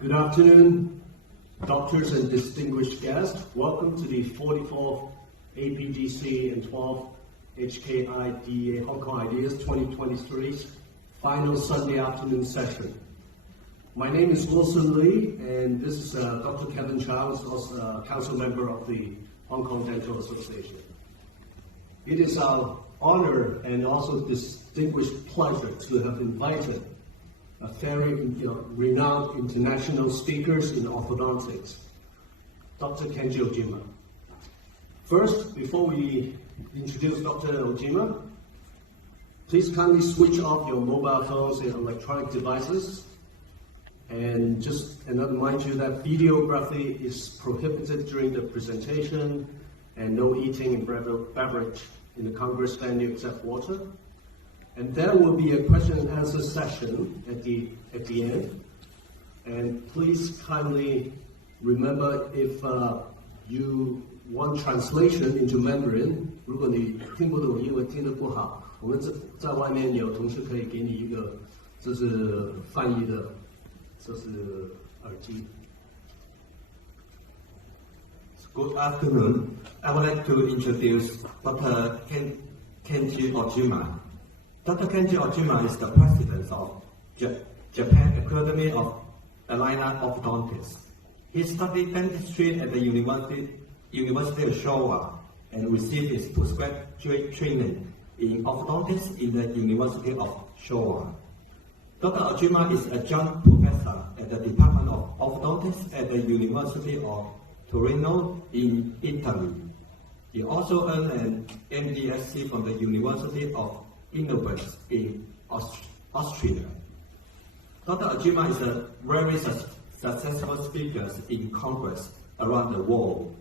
Good afternoon, doctors and distinguished guests. Welcome to the 44th APGC and 12th HKIDA Hong Kong Ideas 2023's final Sunday afternoon session. My name is Wilson Lee, and this is Dr. Kevin Chow, who's also a council member of the Hong Kong Dental Association. It is our honor and also distinguished pleasure to have invited a very renowned international speakers in orthodontics, Dr. Kenji Ojima. First, before we introduce Dr. Ojima, please kindly switch off your mobile phones and electronic devices. And just remind you that videography is prohibited during the presentation, and no eating and beverage in the Congress venue except water. And there will be a question and answer session at the end. And please kindly remember, if you want translation into Mandarin, 如果你听不懂英文听得不好，我们在外面有同事可以给你一个就是翻译的，就是耳机。Good afternoon. I would like to introduce Dr. Kenji Ojima. Dr. Kenji Ojima is the president of Japan Academy of Aligner Orthodontists. He studied dentistry at the University of Showa and received his postgraduate training in orthodontics in the University of Showa. Dr. Ojima is adjunct professor at the Department of Orthodontics at the University of Torino in Italy. He also earned an MDSc from the University of Innovus in Austria. Dr. Ojima is a very successful speaker in Congress around the world.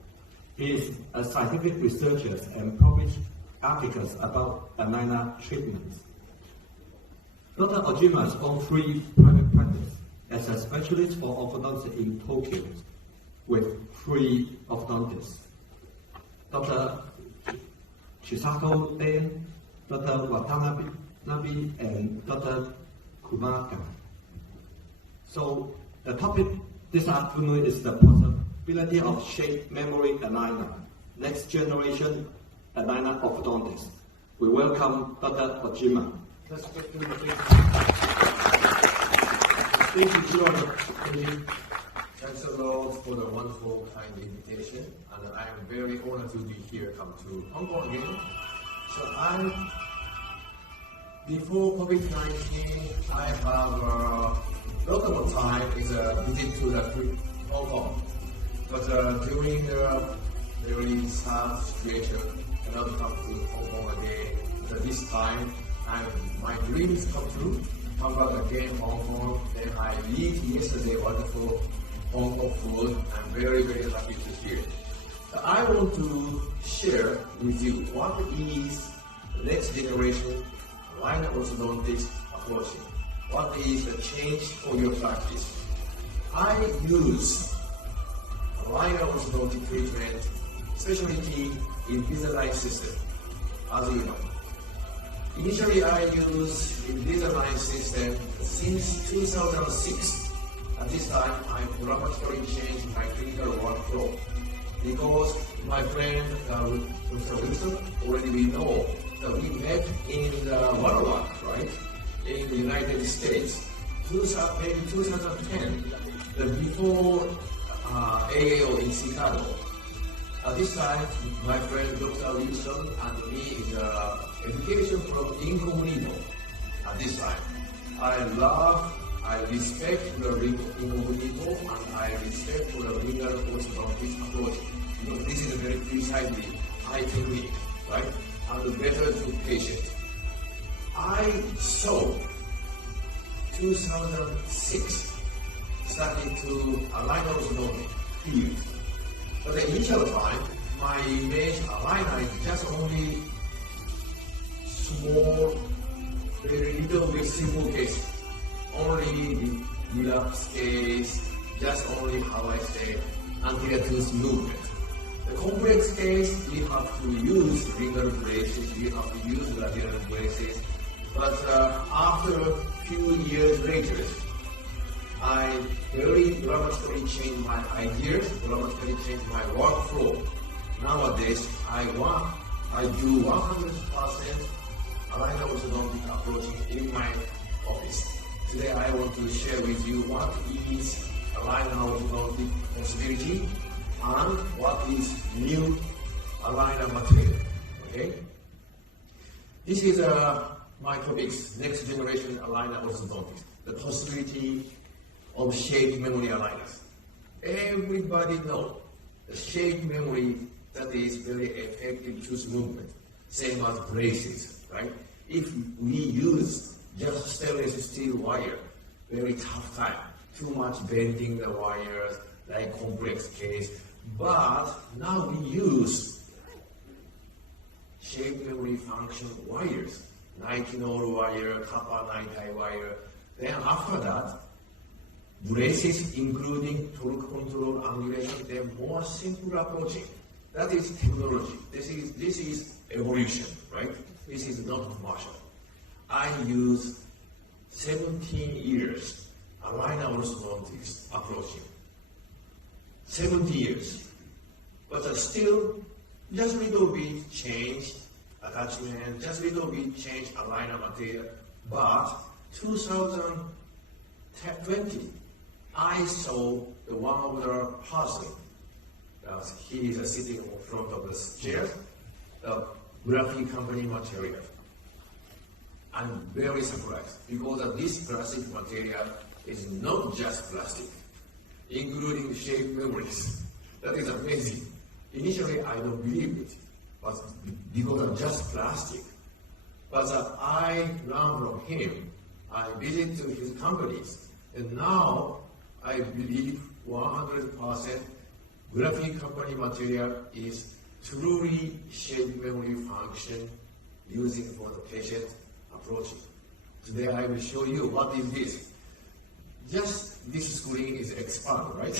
He is a scientific researcher and published articles about aligner treatments. Dr. Ojima has owned 3 private practices as a specialist for orthodontics in Tokyo with 3 orthodontists: Dr. Chisato Den, Dr. Watanabe, and Dr. Kumaka. So the topic this afternoon is the possibility of shape memory aligner, next generation aligner orthodontics. We welcome Dr. Ojima. Thank you, George. Thanks a lot for the wonderful kind invitation, and I am very honored to be here, come to Hong Kong again. So before COVID-19, I have a lot of time is a visit to the Hong Kong. But during the very sad situation, I cannot come to Hong Kong again. But this time, my dreams come true. Come back again Hong Kong. Then I eat yesterday wonderful Hong Kong food. I'm very, very happy to hear. So I want to share with you what is the next generation aligner orthodontics approach. What is the change for your practice? I use aligner orthodontic treatment specialty in Invisalign system, as you know. Initially, I use Invisalign system since 2006. At this time, I dramatically changed my clinical workflow because my friend Mr. Wilson, already we know that we met in Warlock, right, in the United States, maybe 2010, before AAO in Chicago. At this time, my friend Dr. Wilson and me is education from Incognito. At this time, I respect the Incognito, and I respect the legal orthodontic approach, because this is a very precisely high technique, right, and better to patient. I saw 2006 starting to aligner orthodontic field. But the initial time, my image aligner is just only small, very little bit simple case. Only relapse case, just only how I say, anterior tooth movement. The complex case, we have to use finger braces, we have to use lateral braces. But after a few years later, I very dramatically changed my ideas, dramatically changed my workflow. Nowadays, I do 100% aligner orthodontic approaching in my office. Today, I want to share with you what is aligner orthodontic possibility and what is new aligner material. Okay? This is my topics, next generation aligner orthodontics, the possibility of shape memory aligners. Everybody knows the shape memory that is very effective tooth movement, same as braces, right? If we use just stainless steel wire, very tough time, too much bending the wires, like complex case. But now we use shape memory function wires, nitinol wire, copper nitride wire. Then after that, braces including torque control, angulation, they're more simple approaching. That is technology. This is evolution, right? This is not commercial. I use 17 years aligner orthodontics approaching. 70 years. But still, just little bit change attachment, just little bit change aligner material. But 2020, I saw the one of the person, he is sitting in front of the chair, the graphic company material. I'm very surprised because this plastic material is not just plastic, including shape memories. That is amazing. Initially, I don't believe it, but because of just plastic. But I learned from him. I visited his companies, and now I believe 100% graphic company material is truly shape memory function using for the patient approaching. Today I will show you what is this. Just this screen is expand, right?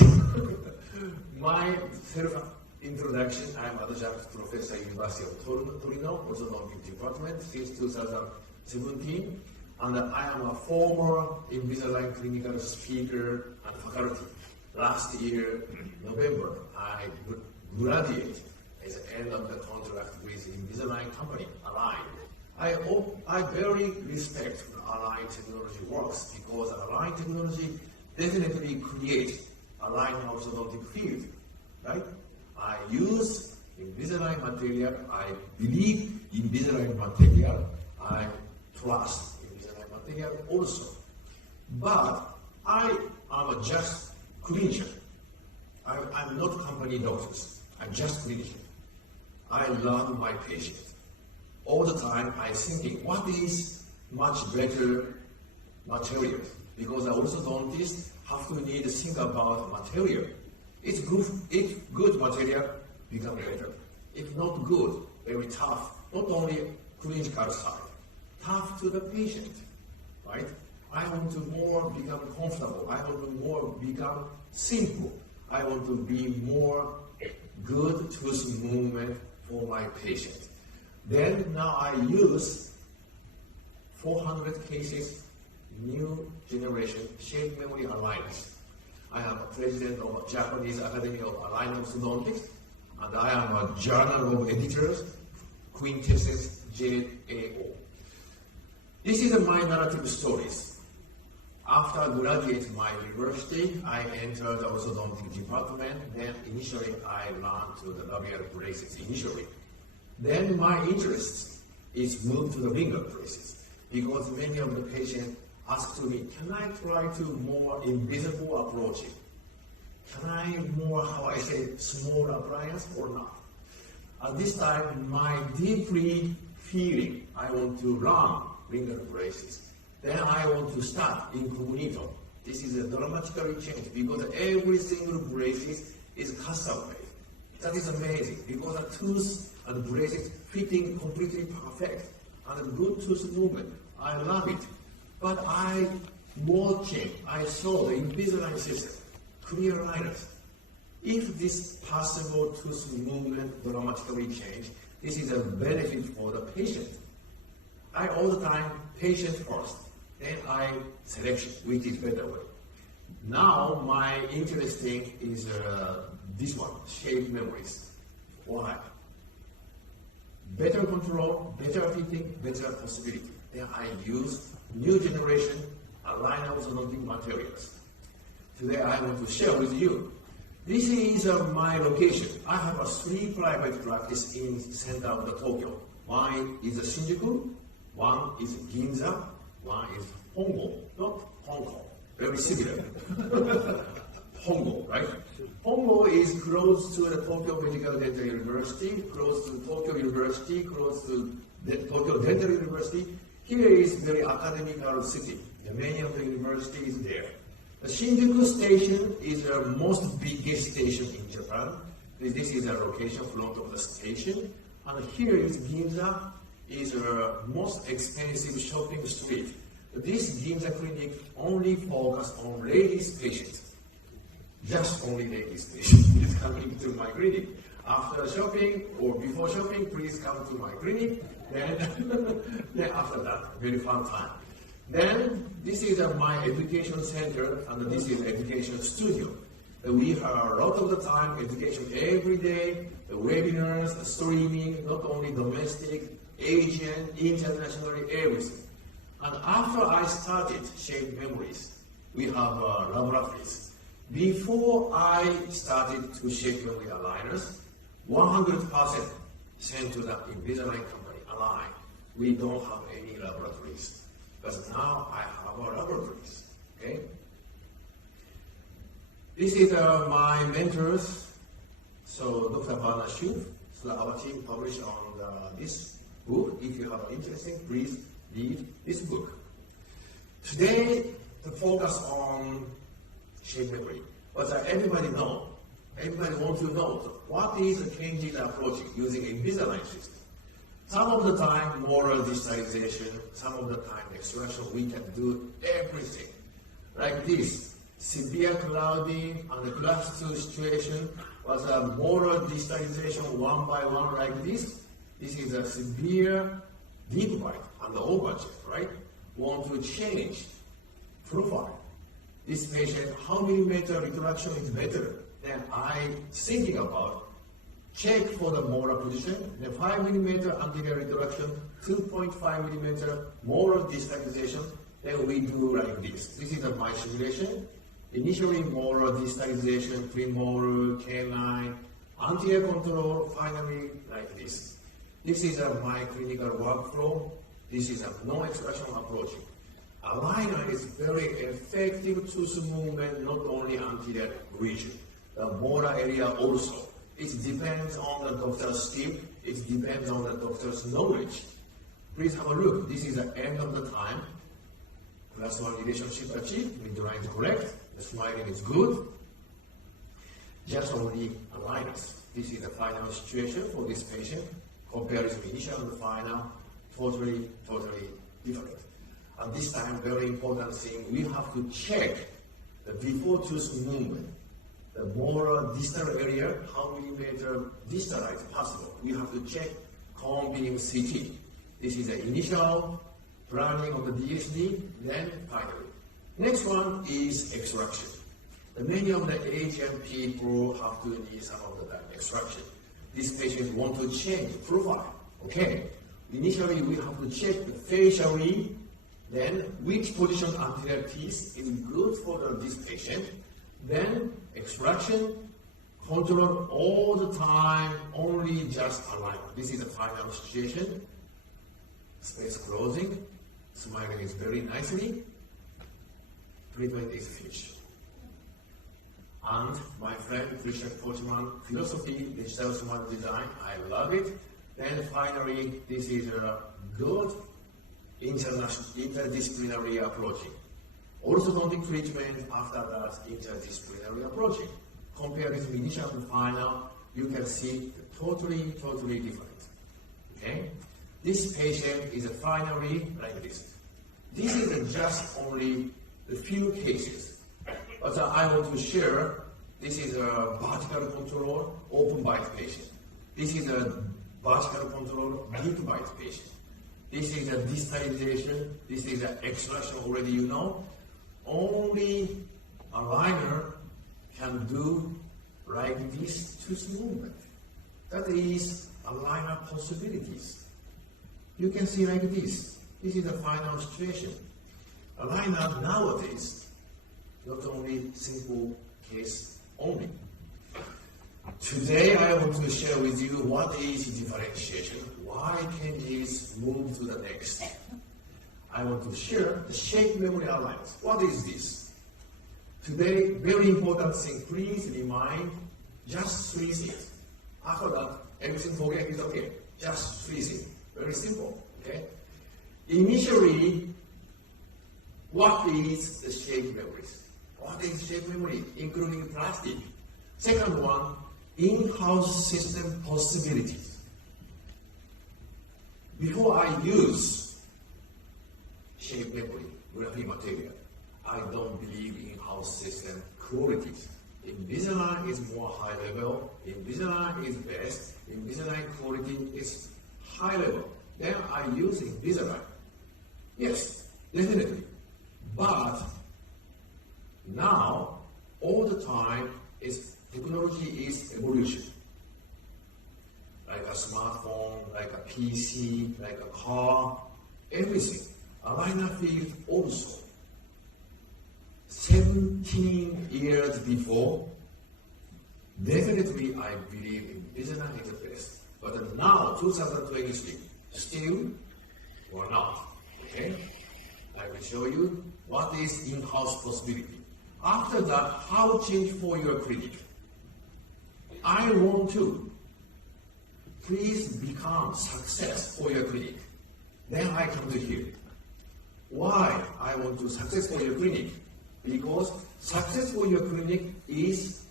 My self-introduction, I am adjunct professor at University of Torino, orthodontic department since 2017, and I am a former Invisalign clinical speaker and faculty. Last year, November, I graduated at the end of the contract with Invisalign company, Align. I very respect Align technology works because Align technology definitely creates Align orthodontic field, right? I use Invisalign material, I believe Invisalign material, I trust Invisalign material also. But I am just clinician. I'm not company doctors. I'm just clinician. I love my patient. All the time I'm thinking, what is much better material? Because the orthodontist have to need to think about material. It's good material, become better. If not good, very tough. Not only clinical side, tough to the patient, right? I want to more become comfortable. I want to more become simple. I want to be more good tooth movement for my patient. Then now I use 400 cases, new generation shape memory aligners. I am a president of Japanese Academy of Aligner Orthodontics, and I am a journal of editors, Quintessence JAO. This is my narrative stories. After graduating my university, I entered the orthodontic department. Then initially I learned to the labial braces initially. Then my interest is moved to the finger braces because many of the patients ask to me, can I try to more invisible approaching? Can I more, how I say, small appliance or not? At this time, my deeply feeling, I want to learn finger braces. Then I want to start incognito. This is a dramatically change because every single braces is custom made. That is amazing because the tooth and braces fitting completely perfect and a good tooth movement. I love it. But I saw the Invisalign system, clear liners. If this possible tooth movement dramatically change, this is a benefit for the patient. I all the time patient first, then I selection which is better way. Now my interesting is this one, shape memories. Why? Better control, better fitting, better possibility. Then I use new generation aligner orthodontic materials. Today I want to share with you. This is my location. I have 3 private practices in center of the Tokyo. One is Shinjuku, one is Ginza, one is Hongo, not Hong Kong. Very similar. Hongo, right? Hongo is close to the Tokyo Medical Dental University, close to Tokyo University, close to the Tokyo Dental University. Here is very academical city. Many of the university is there. The Shinjuku station is the most biggest station in Japan. This is the location front of the station. And here is Ginza, is the most expensive shopping street. This Ginza clinic only focus on ladies patients. Just only ladies patients is coming to my clinic. After shopping or before shopping, please come to my clinic. Then after that, very fun time. Then this is my education center and this is education studio. We have a lot of the time education every day, the webinars, the streaming, not only domestic, Asian, internationally, everything. And after I started Shape Memories, we have laboratories. Before I started to Shape Memory aligners, 100% sent to the Invisalign company, Align. We don't have any laboratories. But now I have laboratories, okay? This is my mentors. So Dr. Bana Shu, so our team published on this book. If you have interesting, please read this book. Today, the focus on shape memory. But everybody wants to know what is the changing approach using Invisalign system. Some of the time, molar digitalization, some of the time, extraction, we can do everything. Like this, severe clouding and the class 2 situation was a molar digitalization one by one like this. This is a severe deep bite and the overcheck, right? Want to change profile. This patient, how millimeter retraction is better? Then I thinking about check for the molar position, then 5 millimeter anterior retraction, 2.5 millimeter molar digitalization, then we do like this. This is my simulation. Initially molar digitalization, premolar, canine, anterior control, finally like this. This is my clinical workflow. This is a no-extraction approach. Aligner is very effective tooth movement, not only anterior region, the molar area also. It depends on the doctor's skill. It depends on the doctor's knowledge. Please have a look. This is the end of the time. +1 relationship achieved. Midline is correct. The smiling is good. Just only aligners. This is the final situation for this patient. Comparison initial and final, totally different. And this time, very important thing, we have to check the before tooth movement. The more distal area, how millimeter distal is possible. We have to check cone beam CT. This is the initial planning of the DSD, then finally. Next one is extraction. Many of the Asian people have to need some of the extraction. These patients want to change profile. Okay. Initially, we have to check the facially, then which position anterior teeth is good for this patient. Then extraction, control all the time, only just alignment. This is the final situation. Space closing, smiling is very nicely. Treatment is finished. And my friend Christian Kochman, philosophy, digital smile design, I love it. Then finally, this is a good interdisciplinary approaching. Orthodontic treatment, after that, interdisciplinary approaching. Compared with initial and final, you can see totally different. Okay? This patient is finally like this. This is just only a few cases. But I want to share, this is a vertical control, open bite patient. This is a vertical control, deep bite patient. This is a distalization, this is an extraction already you know. Only aligner can do like this tooth movement. That is aligner possibilities. You can see like this. This is the final situation. Aligner nowadays, not only simple case only. Today I want to share with you what is differentiation, why changes move to the next. I want to share the shape memory alliance. What is this? Today, very important thing, please remind just 3 things. After that, everything forget is okay. Just 3 things. Very simple. Okay? Initially, what is the shape memories? What is shape memory, including plastic? Second one, in-house system possibilities. Before I use shape memory, graphic material, I don't believe in in-house system qualities. Invisalign is more high level, Invisalign is best, Invisalign quality is high level. Then I use Invisalign. Yes, definitely. But now, all the time, technology is evolution. Like a smartphone, like a PC, like a car, everything. Aligner field also. 17 years before, definitely I believe Invisalign is the best. But now, 2023, still or not. Okay? I will show you what is in-house possibility. After that, how change for your clinic. I want to. Please become success for your clinic. Then I come to here. Why I want to success for your clinic? Because success for your clinic is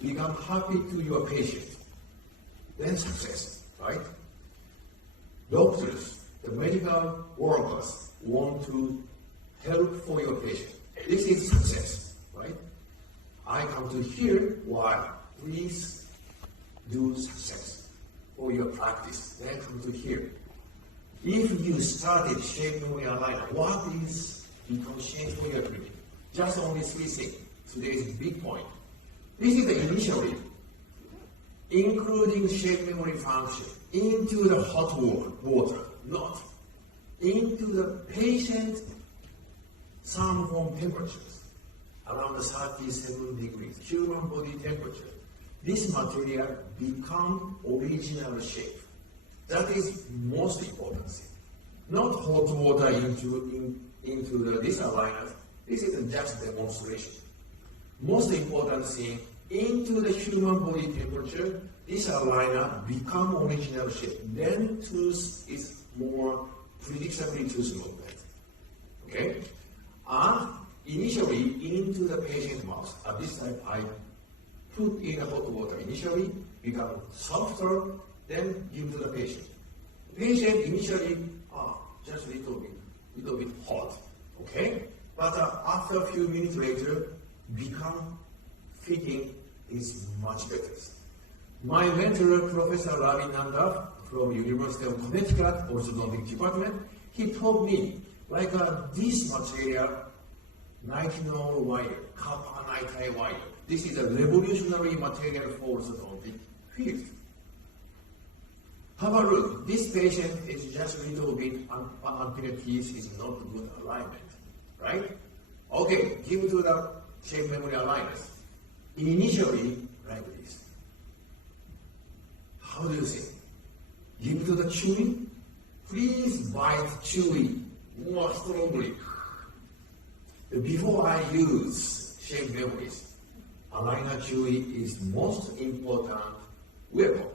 become happy to your patient. Then success, right? Doctors, the medical workers want to help for your patient. This is success, right? I come to here, why? Please do success for your practice. Then come to here. If you started shape memory aligner, what is become change for your clinic? Just only 3 things. Today's big point. This is the initially, including shape memory function into the hot water, not into the patient thermal temperatures, around 37 degrees, human body temperature. This material become original shape. That is most important thing. Not hot water into this aligner. This is just demonstration. Most important thing, into the human body temperature, this aligner become original shape. Then tooth is more predictably tooth movement. Okay? And initially into the patient mouth. At this time, I put in hot water. Initially become softer, then give to the patient. Patient initially, just a little bit hot. Okay? But after a few minutes later, become fitting is much better. My mentor, Professor Ravi Nanda from University of Connecticut, Orthodontic Department, he told me, like this material, nitinol wire, copper nitrile wire, this is a revolutionary material for orthodontic field. Have a look, this patient is just a little bit anterior teeth is not good alignment, right? Okay, give to the shape memory aligners. Initially, like this. How do you think? Give to the chewy? Please bite chewy more strongly. Before I use shape memories, aligner chewy is most important wearable.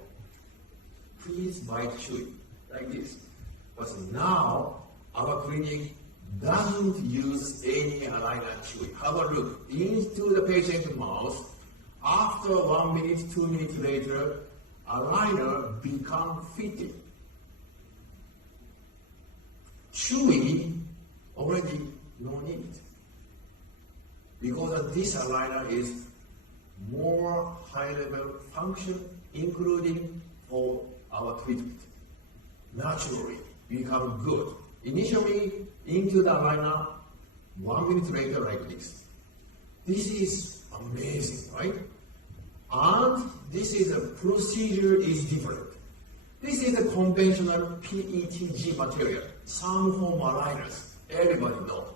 Please bite chewy, like this. But now, our clinic doesn't use any aligner chewy. Have a look into the patient's mouth. After 1 minute, 2 minutes later, aligner become fitted. Chewy already no need. Because this aligner is more high level function, including for our treatment. Naturally become good. Initially into the aligner, 1 minute later like this. This is amazing, right? And this is a procedure is different. This is a conventional PETG material, sound foam aligners. Everybody knows.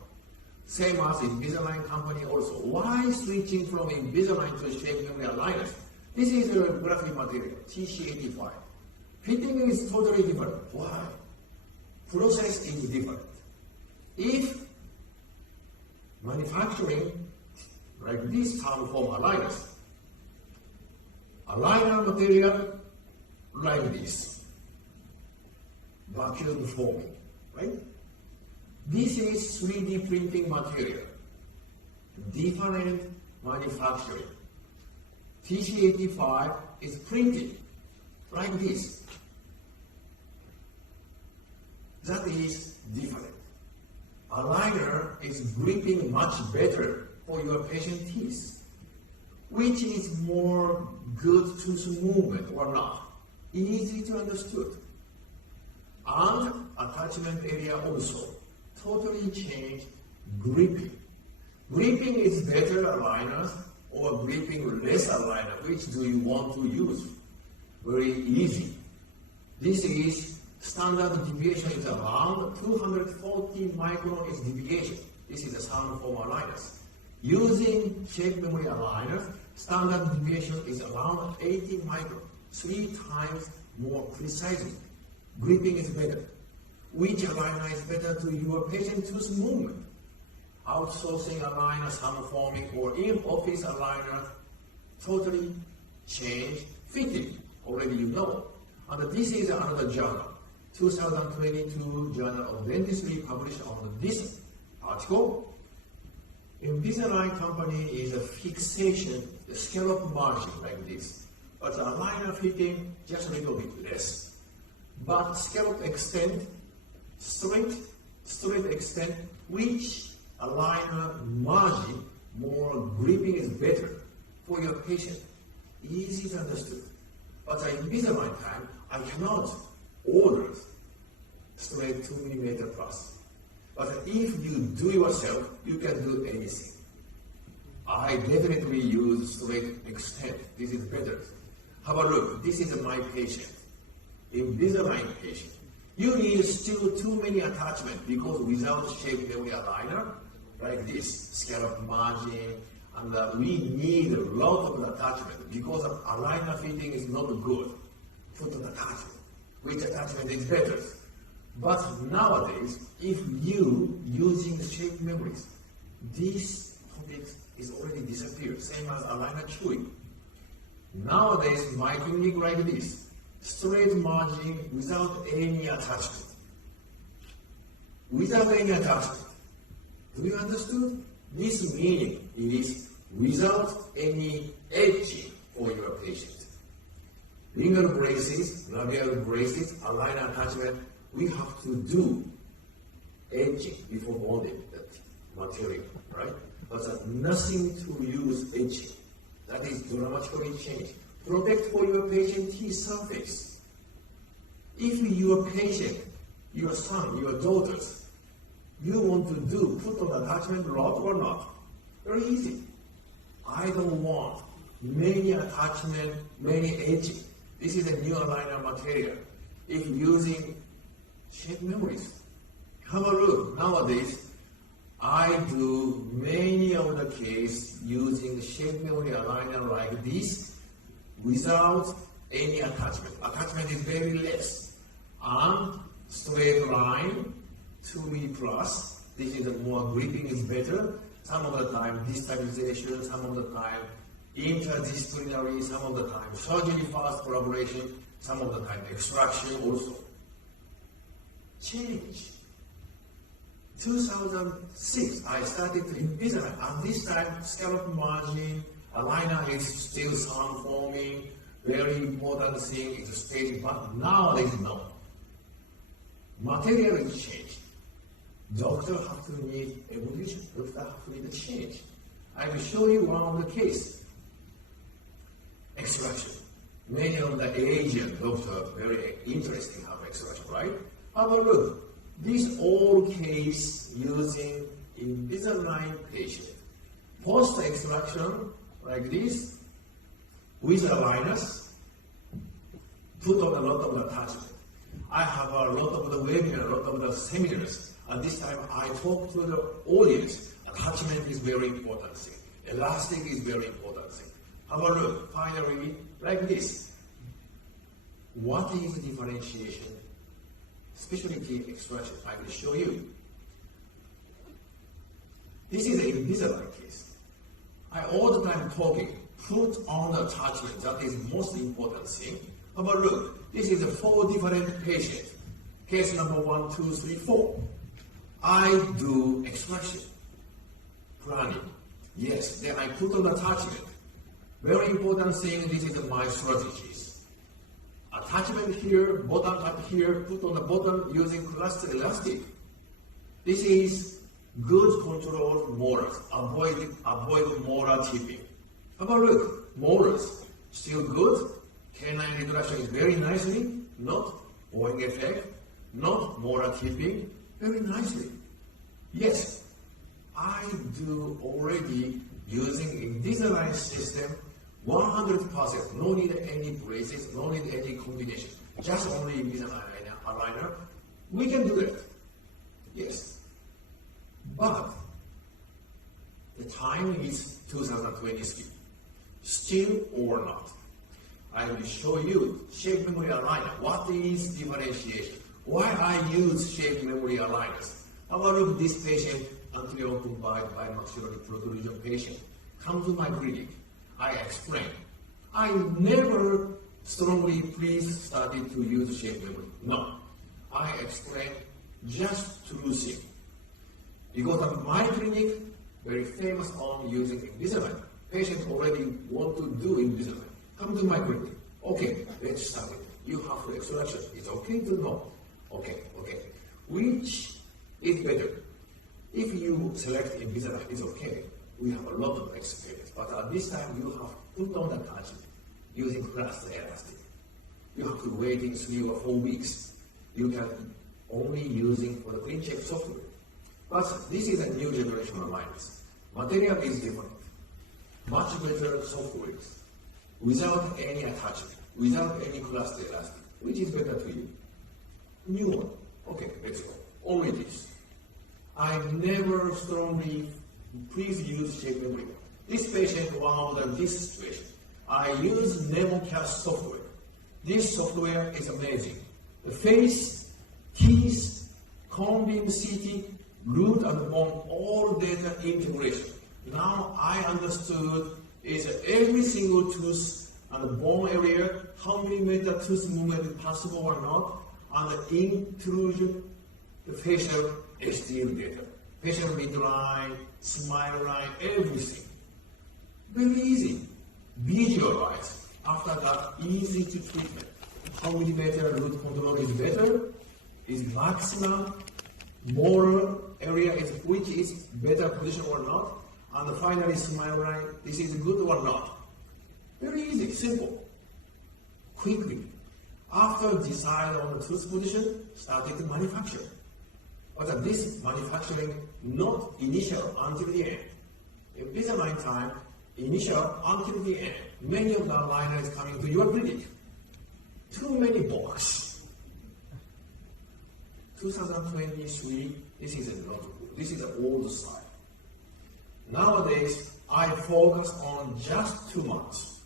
Same as Invisalign company also. Why switching from Invisalign to shape memory aligners? This is a graphic material, TC85. Fitting is totally different. Why? Process is different. If manufacturing like this sound foam aligners, aligner material like this, vacuum forming, right? This is 3D printing material, different manufacturing. TC85 is printed like this. That is different. Aligner is gripping much better for your patient teeth. Which is more good tooth movement or not? Easy to understood. And attachment area also totally changed gripping. Gripping is better aligners or gripping less aligner. Which do you want to use? Very easy. This is standard deviation is around 240 micron is deviation. This is a sound foam aligners. Using shape memory aligners, standard deviation is around 80 micron, 3 times more precisely. Gripping is better. Which aligner is better to your patient tooth movement? Outsourcing aligner, sound forming, or in-office aligner totally change fitting. Already you know. And this is another journal. 2022 Journal of Dentistry published on this article. Invisalign company is a fixation, the scallop margin like this. But the aligner fitting just a little bit less. But scallop extent, straight extent, which aligner margin, more gripping is better for your patient. Easy to understand. But in Invisalign time, I cannot order straight 2 mm plus. But if you do yourself, you can do anything. I definitely use straight extent. This is better. Have a look. This is my patient. Invisalign patient. You need still too many attachments because without shape memory aligner, like this, scallop margin, and we need a lot of attachment because aligner fitting is not good. Put an attachment. Which attachment is better? But nowadays, if you using the shape memories, this topic is already disappeared, same as aligner chewing. Nowadays, my clinic like this, straight margin without any attachment. Without any attachment. Do you understand? This meaning is without any edging for your patient. Lingual braces, labial braces, aligner attachment, we have to do edging before bonding that material, right? But nothing to use edging. That is dramatically changed. Protect for your patient teeth surface. If your patient, your son, your daughters, you want to do put on attachment rod or not, very easy. I don't want many attachment, many edging. This is a new aligner material. If using shape memories, have a look. Nowadays, I do many of the case using shape memory aligner like this without any attachment. Attachment is very less. And straight line, 2mm plus. This is more gripping is better. Some of the time destabilization, some of the time interdisciplinary, some of the time surgery fast collaboration, some of the time extraction also. Change. 2006, I started to Invisalign. At this time, scallop margin, aligner is still sound forming, very important thing is spacing, but nowadays no. Material is changed. Doctor have to need evolution. Doctor have to need a change. I will show you one of the case. Extraction. Many of the Asian doctors very interesting have extraction, right? Have a look. This old case using Invisalign patient. Post-extraction, like this, with aligners, put on a lot of attachment. I have a lot of the webinars, a lot of the seminars, and this time I talk to the audience. Attachment is very important thing. Elastic is very important thing. Have a look, finally, like this. What is differentiation? Specialty extraction, I will show you. This is a Invisalign case. I all the time talking, put on the attachment, that is most important thing. Have a look, this is a 4 different patients. Case number 1, 2, 3, 4. I do extraction, planning. Yes, then I put on attachment. Very important thing, this is my strategies. Attachment here, bottom up here, put on the bottom using cluster elastic. This is good control molars, avoid molar tipping. Have a look, molars, still good. Canine retraction is very nicely, not bowing effect, not molar tipping, very nicely. Yes, I do already using Invisalign system 100%, no need any braces, no need any combination, just only Invisalign aligner. We can do that. Yes. But the time is 2023. Still or not? I will show you shape memory aligner. What is differentiation? Why I use shape memory aligners? Have a look at this patient, anterior combined bimaxillary protrusion patient. Come to my clinic. I explain. I never strongly started to use shape memory. No. I explain just true thing. Because of my clinic, very famous on using Invisalign. Patient already want to do Invisalign. Come to my clinic. Okay, let's start it. You have the extraction. It's okay to know. Okay. Which is better? If you select Invisalign, it's okay. We have a lot of experience. But at this time, you have put on the attachment using cluster elastic. You have to wait in 3 or 4 weeks. You can only using for the CleanCheck software. But this is a new generation of aligners. Material is different. Much better software. Without any attachment, without any cluster elastic. Which is better to you? New one. Okay, let's go. Only this. I never strongly use shape memory. This patient, one of this situation. I use NemoCast software. This software is amazing. The face, teeth, combing CT, root and bone, all data integration. Now I understood is every single tooth and the bone area, how many millimeter tooth movement is possible or not, and the intrusion, the facial HDL data. Facial midline, smile line, everything. Very easy. Visualize. After that, easy to treatment. How many millimeter root control is better? Is maximum molar area is which is better position or not? And finally, smile line, this is good or not? Very easy, simple. Quickly. After decide on the tooth position, started to manufacture. But this manufacturing not initial until the end. In Invisalign time, initial until the end. Many of the aligners coming to your clinic. Too many boxes. 2023, this is not good. This is an old style. Nowadays, I focus on just 2 months.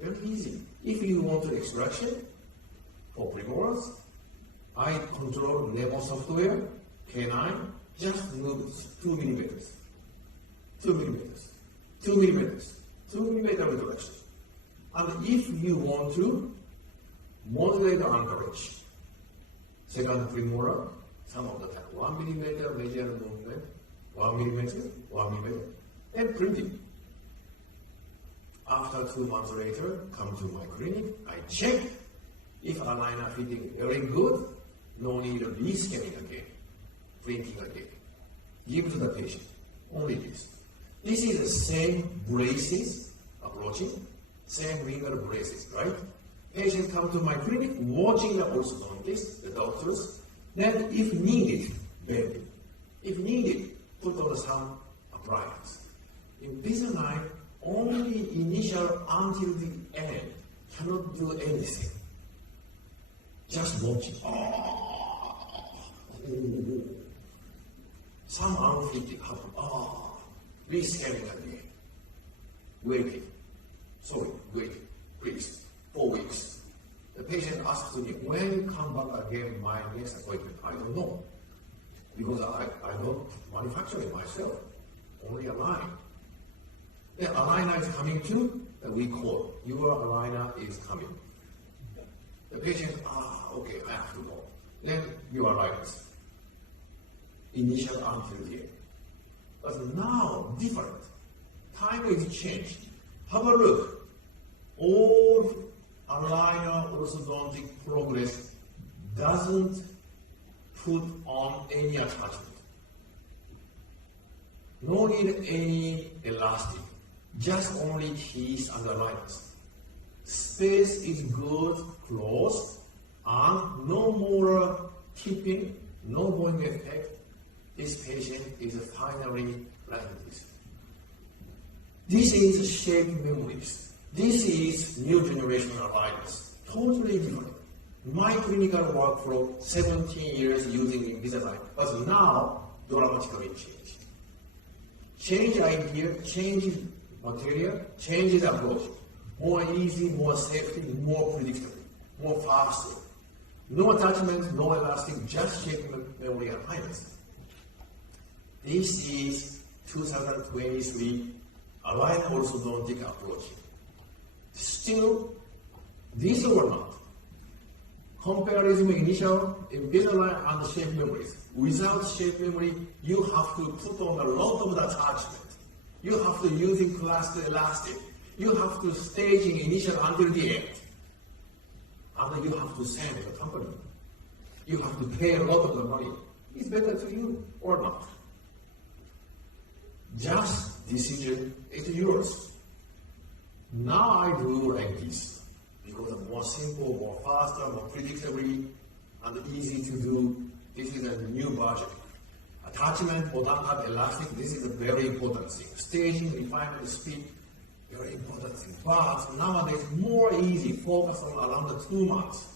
Very easy. If you want to extraction for premolars, I control Nemo software, canine, just move 2 millimeters. 2 millimeters. 2 millimeters. 2 millimeter reduction. And if you want to modulate the anchorage, second premolar, some of the time, 1 millimeter major movement, 1 millimeter, and printing. After 2 months later, come to my clinic, I check if aligner fitting very good, no need of rescanning again, printing again. Give to the patient, only this. This is the same braces approaching, same ringer braces, right? Patient come to my clinic, watching the orthodontist, the doctors, then if needed, bend. If needed, put on some appliance. initial until the end, cannot do anything. Just watching. Some unfitting happen. Rescaling again. Waiting. Sorry, wait, please. 4 weeks. The patient asks me, when you come back again, my next appointment? I don't know. Because I don't manufacture it myself. Only a line. Then aligner is coming too, then we call. Your aligner is coming. The patient, okay, I have to go. Then you are like this. Initial until the end. But now, different. Time is changed. Have a look. All aligner orthodontic progress doesn't put on any attachment. No need any elastic. Just only teeth and aligners. Space is good, close, and no more tipping, no bowing effect. This patient is finally like this. This is shape memories. This is new generation aligners. Totally different. My clinical workflow, 17 years using Invisalign, but now dramatically changed. Change idea, change material, change the approach. More easy, more safety, more predictable, more faster. No attachment, no elastic, just shape memory aligners. This is 2023 align orthodontic approach. Still, this or not, comparison initial Invisalign and shape memories. Without shape memory, you have to put on a lot of the attachment. You have to use plastic elastic. You have to stage in initial until the end. And you have to send the company. You have to pay a lot of the money. It's better to you or not. Just decision is yours. Now I do like this because it's more simple, more faster, more predictable, and easy to do. This is a new version. Attachment or don't have elastic, this is a very important thing. Staging, refinement, speed, very important thing. But nowadays, more easy, focus on around the 2 months.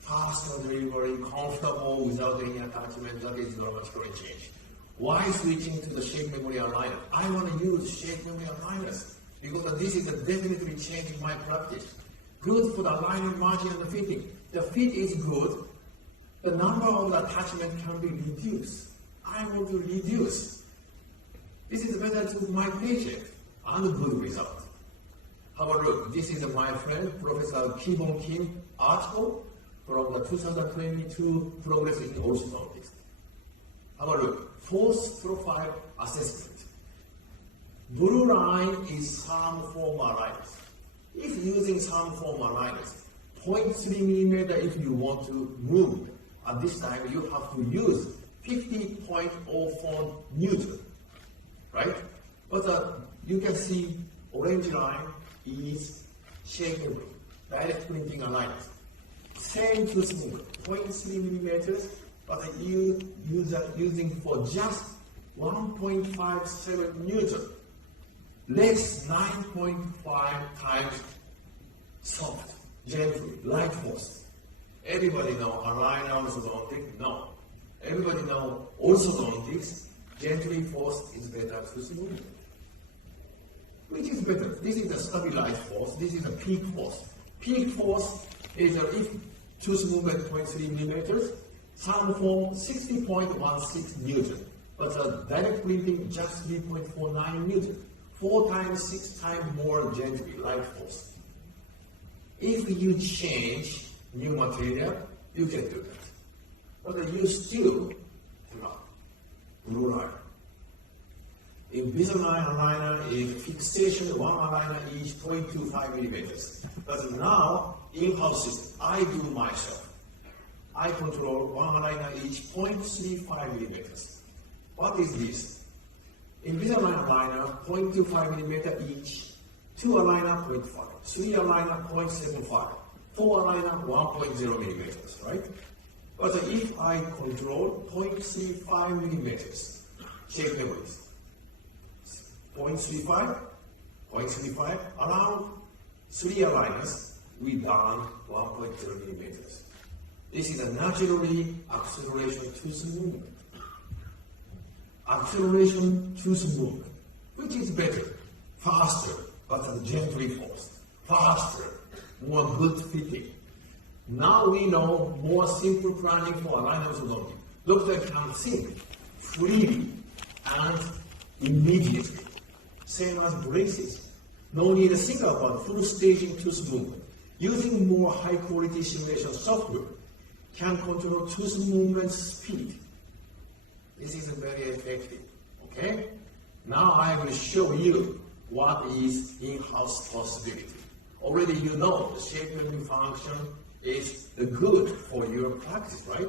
Faster delivery, comfortable without any attachment, that is dramatically changed. Why switching to the shape memory aligner? I want to use shape memory aligners because this is definitely changing my practice. Good for the aligner, margin, and the fitting. The fit is good. The number of the attachment can be reduced. I want to reduce. This is better to my patient and a good result. Have a look. This is my friend, Professor Ki-Bong Kim article from the 2022 Progress in Orthodontics. Have a look. Force profile assessment. Blue line is some form aligners. If using some form aligners, 0.3 millimeter if you want to move. At this time, you have to use 50.04 Newton, right? But you can see orange line is shapeable, direct printing aligners. Same tooth movement, 0.3 millimeters, but you use that using for just 1.57 Newton. Less 9.5 times soft, gentle, light force. Everybody know aligner orthodontics? No. Everybody know orthodontics, gently force is better tooth movement. Which is better? This is the stabilized force, this is a peak force. Peak force is if tooth movement 0.3 millimeters, some form 60.16 Newton, but direct printing just 3.49 Newton. 4 times, 6 times more gently, light force. If you change new material, you can do that. But you still blue line. Invisalign aligner is fixation, one aligner each 0.25 millimeters. But now, in-house system, I do myself. I control one aligner each 0.35 millimeters. What is this? Invisalign aligner 0.25 millimeter each, 2 aligner 0.5, 3 aligner 0.75, 4 aligner 1.0 millimeters, right? But if I control 0.35 millimeters, shape memories, 0.35, 0.35, around 3 aligners, we done 1.0 millimeters. This is a naturally acceleration tooth movement. Acceleration tooth movement, which is better, faster, but gently forced, faster, more good fitting. Now we know more simple planning for aligner orthodontic. Doctor can think freely and immediately. Same as braces. No need to think about full staging tooth movement. Using more high quality simulation software can control tooth movement speed. This is very effective. Okay? Now I will show you what is in-house possibility. Already you know the shape building function is good for your practice, right?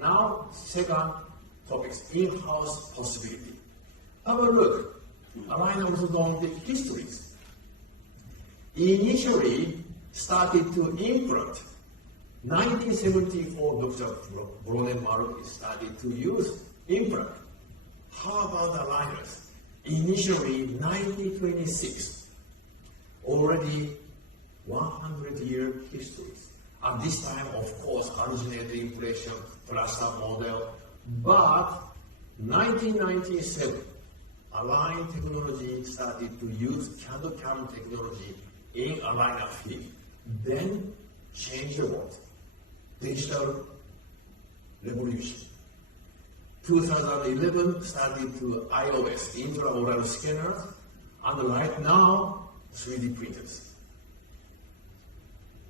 Now, second topic, in-house possibility. Have a look. Aligner orthodontic histories. Initially started to implant. 1974, Dr. Bronenmark started to use implant. How about aligners? Initially, 1926. Already 100-year histories. At this time, of course, originated impression, cluster model, but 1997, Align technology started to use CAD/CAM technology in aligner field. Then change the world. Digital revolution. 2011 started to iOS, intraoral scanners, and right now, 3D printers.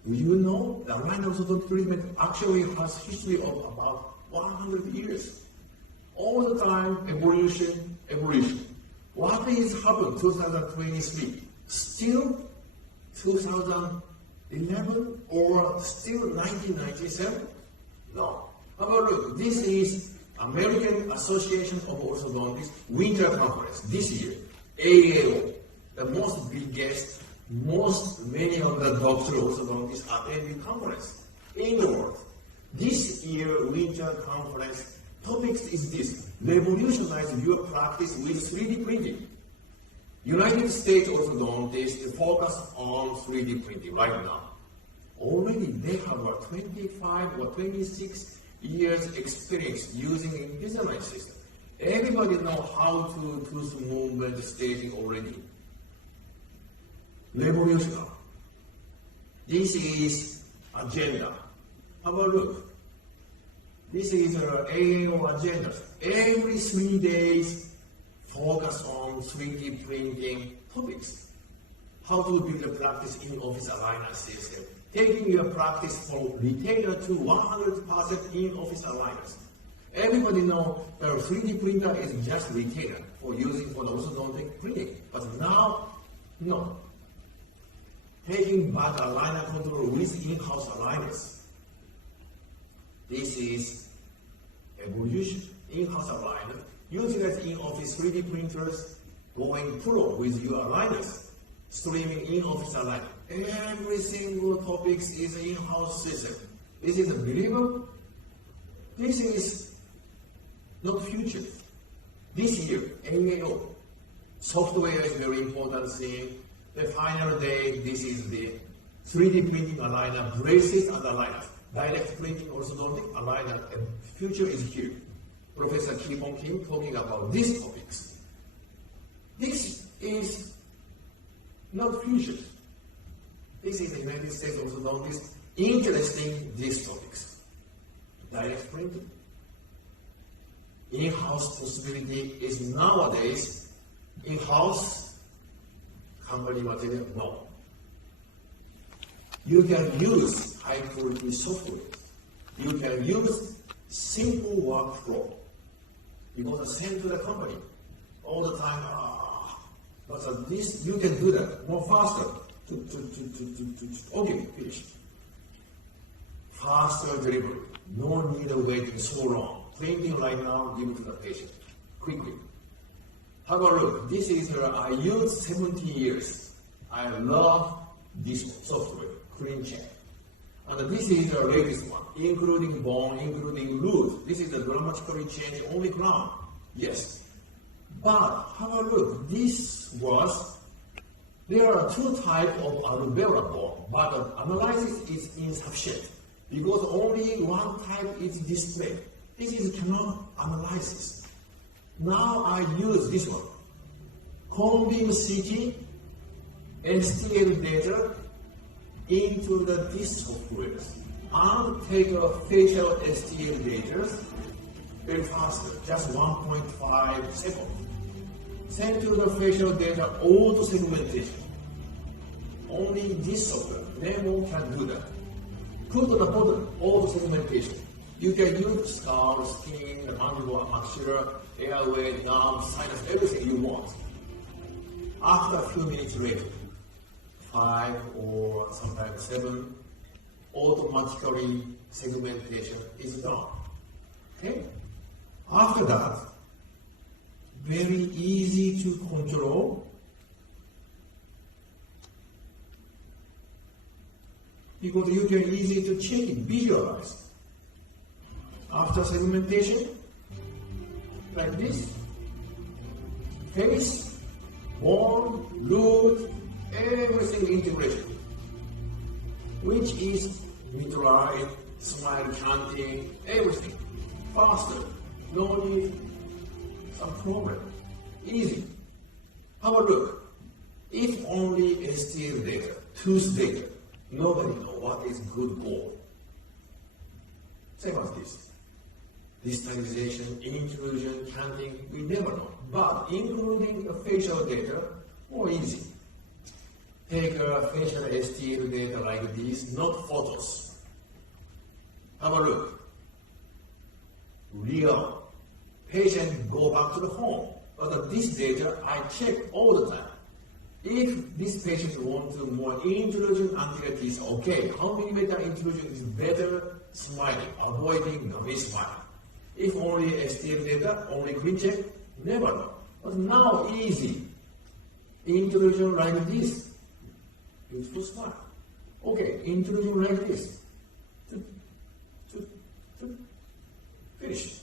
Do you know the aligner orthodontic treatment actually has history of about 100 years? All the time, evolution, evolution. What is happened 2023? Still 2011 or still 1997? No. Have a look. This is American Association of Orthodontists Winter Conference this year. AAO, the most biggest, many of the doctoral orthodontists attending conference in the world. This year Winter Conference topics is this: revolutionize your practice with 3D printing. United States orthodontists focus on 3D printing right now. Already they have a 25 or 26 years experience using Invisalign system. Everybody know how to tooth movement staging already. Revolutionary. This is agenda. Have a look. This is our AAO agenda. Every 3 days, focus on 3D printing topics. How to build a practice in office aligner system. Taking your practice from retainer to 100% in office aligners. Everybody know that 3D printer is just retainer for using for the orthodontic printing. But now, no. Taking back aligner control with in-house aligners. This is evolution. In-house aligner, using as in-office 3D printers, going pro with your aligners, streaming in-office aligner. Every single topic is in-house system. Is it believable? This is not future. This year, AAO, software is very important thing. The final day, this is the 3D printing aligner, braces and aligners. Direct printing orthodontic aligner, and future is here. Professor Ki-Hong Kim talking about these topics. This is not future. This is the United States orthodontist interesting these topics. Direct printing. In-house possibility is nowadays in-house company material. No. You can use high quality software. You can use simple workflow. Because send to the company all the time. But this you can do that more faster. Okay, finish. Faster delivery. No need of waiting so long. Printing right now, give it to the patient. Quickly. Have a look. This is I used 17 years. I love this software, CleanCheck. And this is the latest one, including bone, including root. This is a dramatically changed only crown. Yes. But have a look. This was There are two types of alveolar bone, but the analysis is insufficient because only one type is displayed. This is cannot analysis. Now I use this one. Combing CT, STL data into this software and take a facial STL data very faster, just 1.5 seconds. Send to the facial data auto segmentation. Only this software, Nemo can do that. Put on the bottom auto segmentation. You can use skull, skin, the mandible, maxilla, airway, gums, sinus, everything you want. After a few minutes later, 5 or sometimes 7, automatically segmentation is done. Okay? After that, very easy to control. Because you can easy to check it, visualize. After segmentation, like this, face, bone, root, everything integration, which is midline, smile chanting, everything faster, no need some problem, easy. Have a look. If only STL data, tooth data, nobody knows what is good goal. Same as this. Distalization, intrusion, chanting, we never know. But including the facial data, more easy. Take a facial STL data like this, not photos. Have a look. Real. Patient go back to the home. But this data I check all the time. If this patient wants more intrusion until it is okay, how millimeter intrusion is better smiling, avoiding gummy smile. If only STL data, only clean check, never know. But now easy. Intrusion like this, beautiful smile. Okay, intrusion like this. Finish.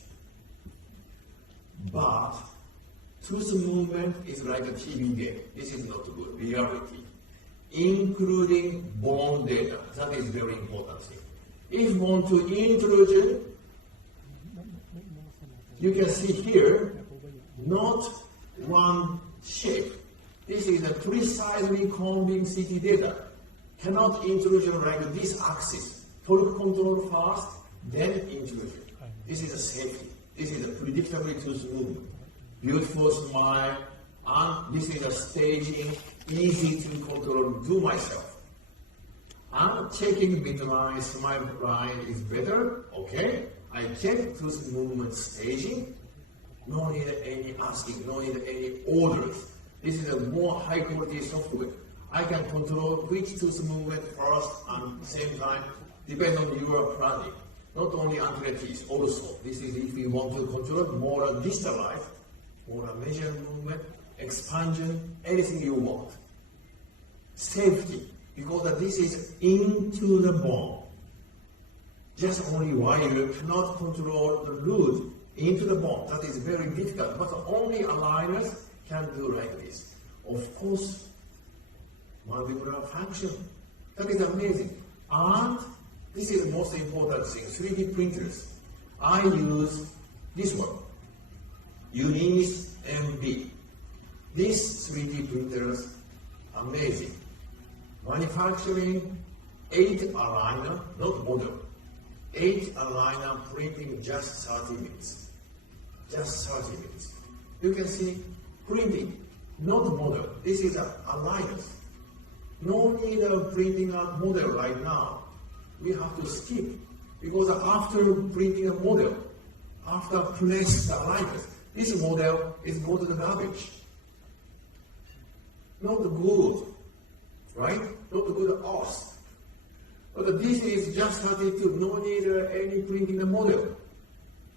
But tooth movement is like a TV game. This is not good, reality. Including bone data, that is very important thing. If you want to intrusion, you can see here, not one shape. This is a precisely combing CT data. Cannot intrusion like this axis. Torque control first, then intrusion. This is a safety. This is a predictably tooth movement. Beautiful smile, and this is a staging, easy to control, do myself. And checking midline, smile line is better, okay? I check tooth movement staging, no need any asking, no need any orders. This is a more high quality software. I can control which tooth movement first and same time, depending on your planning. Not only anterior teeth, also. This is if you want to control more distalized, more measure movement, expansion, anything you want. Safety, because this is into the bone. Just only wire cannot control the root into the bone. That is very difficult, but only aligners can do like this. Of course, mandibular function. That is amazing. And this is the most important thing, 3D printers. I use this one, Unis MB. These 3D printers, amazing. Manufacturing 8 aligner, not model. 8 aligner printing just 30 minutes. Just 30 minutes. You can see printing, not model. This is aligners. No need of printing a model right now. We have to skip, because after printing a model, after place the aligners, this model is go to the garbage. Not good, right? Not good us. But this is just 32, no need any printing the model.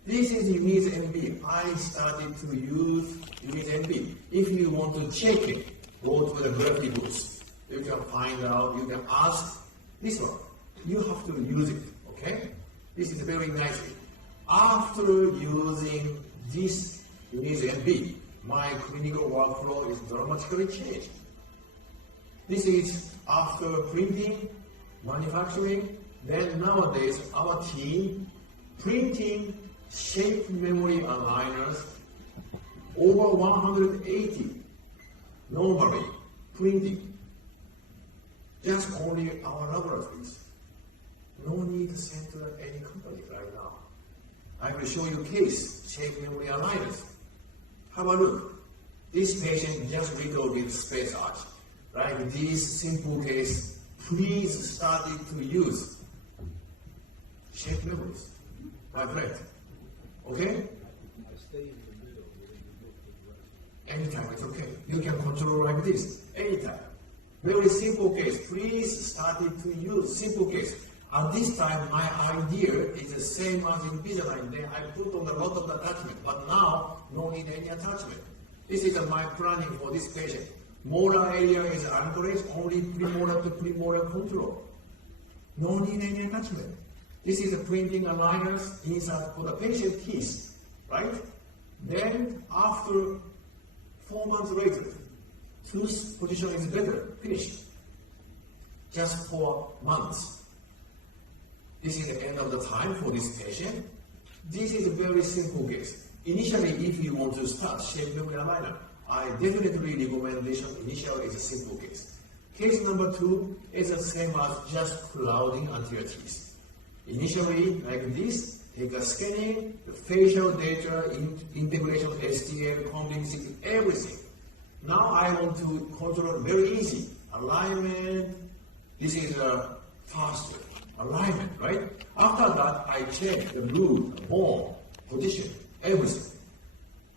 This is Unis NB. I started to use Unis NB. If you want to check it, go to the gravity books. You can find out, you can ask this one. You have to use it, okay? This is very nice. After using this Unis NB, my clinical workflow is dramatically changed. This is after printing, manufacturing. Then nowadays, our team printing shape memory aligners over 180 normally printing. Just only our laboratories. No need to send to any company right now. I will show you case shape memory aligners. Have a look. This patient just little bit space arch. Like this simple case, please start it to use shape memories. My friend. Okay? Anytime, it's okay. You can control like this. Anytime. Very simple case. Please start it to use simple case. At this time, my idea is the same as Invisalign. Then I put on a lot of attachment, but now no need any attachment. This is my planning for this patient. Molar area is anchorage, only premolar to premolar control. No need any attachment. This is the printing aligners inside for the patient teeth, right? Then after 4 months later, tooth position is better, finished. Just 4 months. This is the end of the time for this patient. This is a very simple case. Initially, if you want to start shape memory aligner, I definitely recommendation initial is a simple case. Case number 2 is the same as just clouding anterior teeth. Initially, like this, take a scanning, the facial data, integration, STL, convincing, everything. Now I want to control very easy. Alignment, this is a faster alignment, right? After that, I check the root, bone, position, everything.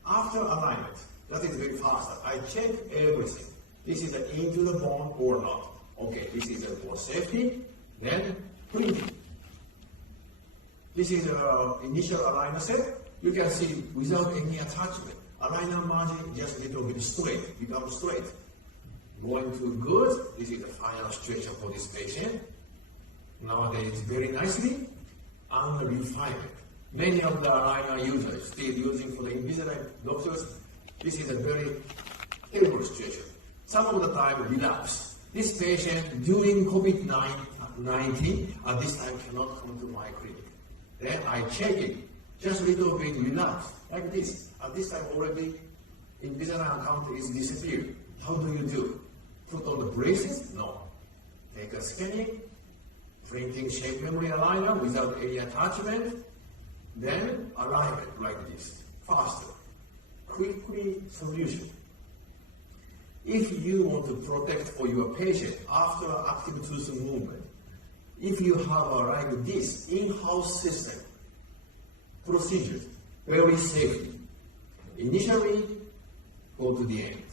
After alignment, that is very fast. I check everything. This is into the bone or not. Okay, this is for safety. Then printing. This is initial aligner set. You can see without any attachment. Aligner margin just a little bit straight, become straight. Going to good. This is the final situation for this patient. Nowadays, very nicely, and refinement. Many of the aligner users still using for the Invisalign doctors. This is a very terrible situation. Some of the time relapse. This patient during COVID-19 at this time cannot come to my clinic. Then I check it, just a little bit relapse, like this. At this time already Invisalign account is disappeared. How do you do? Put on the braces? No. Take a scanning, printing shape memory aligner without any attachment, then alignment like this, faster, quickly solution. If you want to protect for your patient after active tooth movement, if you have like this in-house system, procedures, very safely, initially go to the end,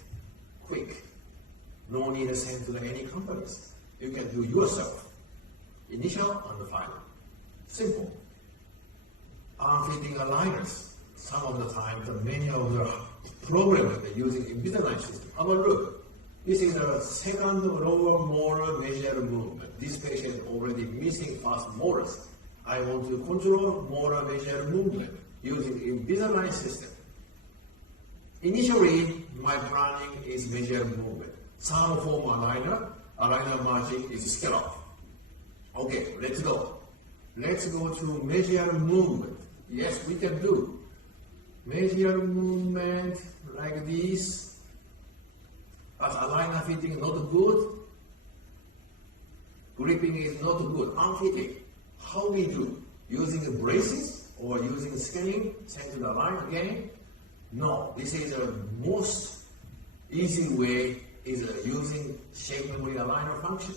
quick, no need to send to any companies. You can do yourself. Initial and final. Simple. Arm-fitting aligners. Some of the time, many of the programs they're using Invisalign system. Have a look. This is a second lower molar measure movement. This patient already missing first molars. I want to control molar measure movement using Invisalign system. Initially, my planning is measure movement. Some form aligner margin is scallop. Okay, let's go. Let's go to measure movement. Yes, we can do. Measure movement like this. But aligner fitting not good. Gripping is not good. Unfitting. How we do? Using the braces or using scanning, send to the line again? No, this is the most easy way is using shape memory aligner function.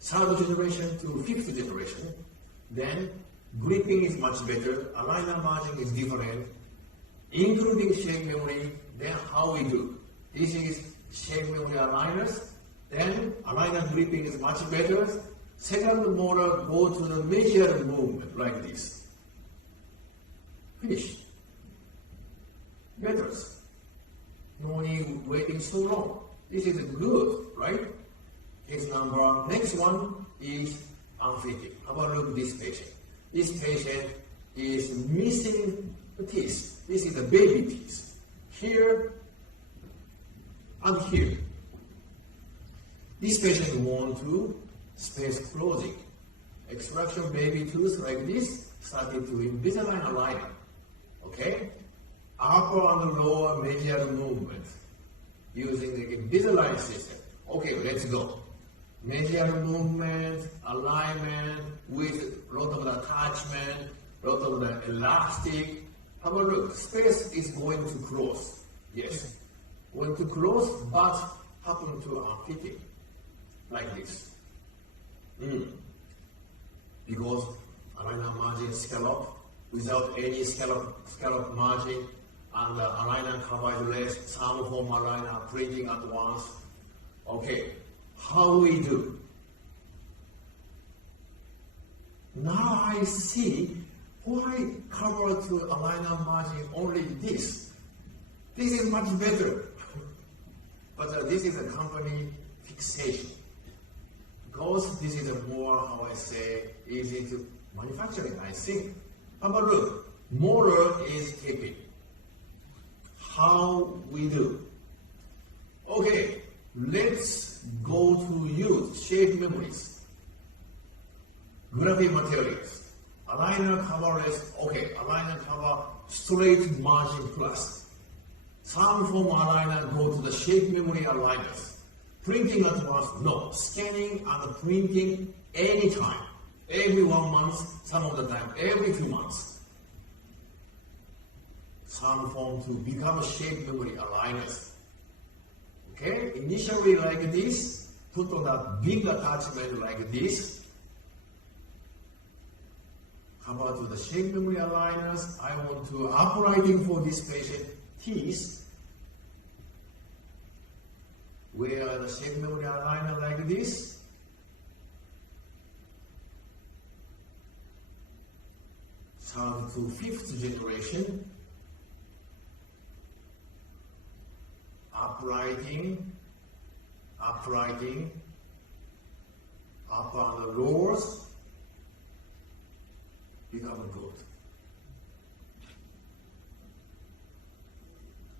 Third generation to fifth generation, then gripping is much better, aligner margin is different, including shape memory, then how we do? This is shape memory aligners, then aligner gripping is much better. Second molar go to the measure movement like this. Finish. Better. No need waiting so long. This is good, right? Next one is unfitting. Have a look at this patient. This patient is missing the teeth. This is a baby teeth. Here and here. This patient want to space closing. Extraction baby tooth like this, starting to Invisalign aligner. Okay? Upper and lower medial movement using the Invisalign system. Okay, let's go. Medial movement, alignment with lot of the attachment, lot of the elastic. Have a look. Space is going to close. Yes. Going to close, but happen to unfitting. Like this. Because aligner margin scallop, without any scallop margin, and the aligner coverage less, some form aligner printing at once. Okay, how we do? Now I see why cover to aligner margin only this. This is much better. But this is a company fixation. Because this is a more, how I say, easy to manufacturing, I think. Have a look. Molar is taping. How we do? Okay, let's go to use shape memories. Graphic materials. Aligner coverless, okay, aligner cover straight margin plus. Some form aligner go to the shape memory aligners. Printing at once, no. Scanning and printing anytime. Every 1 month, some of the time, every 2 months. Some form to become a shape memory aligners. Okay, initially like this, put on a big attachment like this. Cover to the shape memory aligners. I want to uprighting for this patient teeth. Where the shape memory aligner like this. Third to fifth generation. Uprighting, upper and lowers, become good.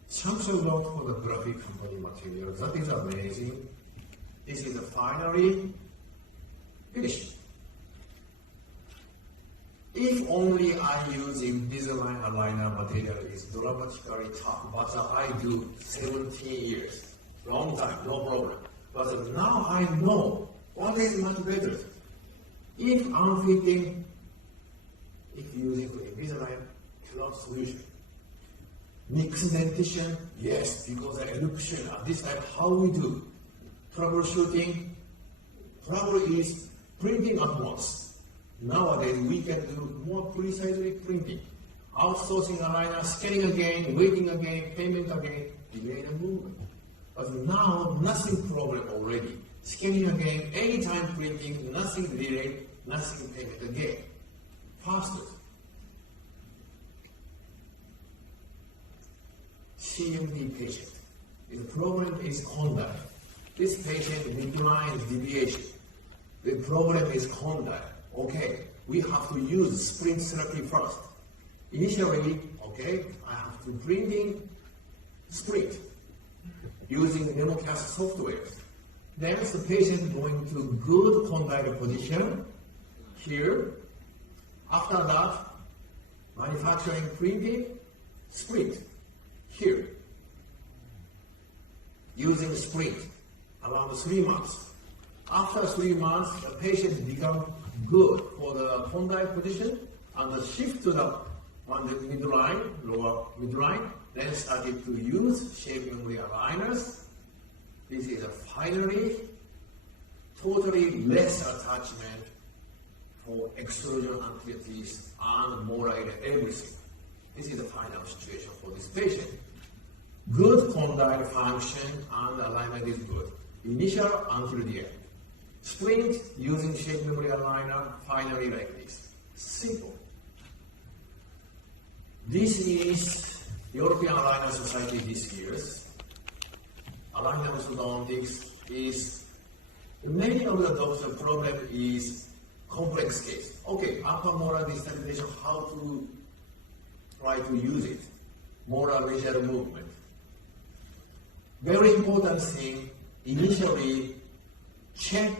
Thanks a lot for the graphic company material. That is amazing. This is finally finished. If only I use Invisalign aligner material is dramatically tough, but I do 17 years, long time, no problem. But now I know what is much better. If unfitting, if using Invisalign, cannot solution. Mixed dentition, yes, because the eruption at this time, how we do? Troubleshooting, trouble is printing at once. Nowadays, we can do more precisely printing. Outsourcing aligner, scanning again, waiting again, payment again, delay the movement. But now, nothing problem already. Scanning again, anytime printing, nothing delay, nothing payment again. Faster. CMD patient. The problem is condyle. This patient declines deviation. The problem is condyle. Okay, we have to use sprint therapy first. Initially, okay, I have to bring in sprint using MemoCast software. Then the patient going to good condyle position here. After that, manufacturing printing, sprint here. Using sprint around 3 months. After 3 months, the patient become good for the condyle position and the shift to the midline, lower midline, then started to use shape memory aligners. This is a finally totally less attachment for extrusion anterior and molar everything. This is the final situation for this patient. Good condyle function and alignment is good. Initial until the end. Sprint using shape memory aligner, finally like this. Simple. This is European Aligner Society this year's. Aligner orthodontics is, many of the doctor's problem is complex case. Okay, upper molar distalization, how to try to use it. Molar lateral movement. Very important thing, initially, check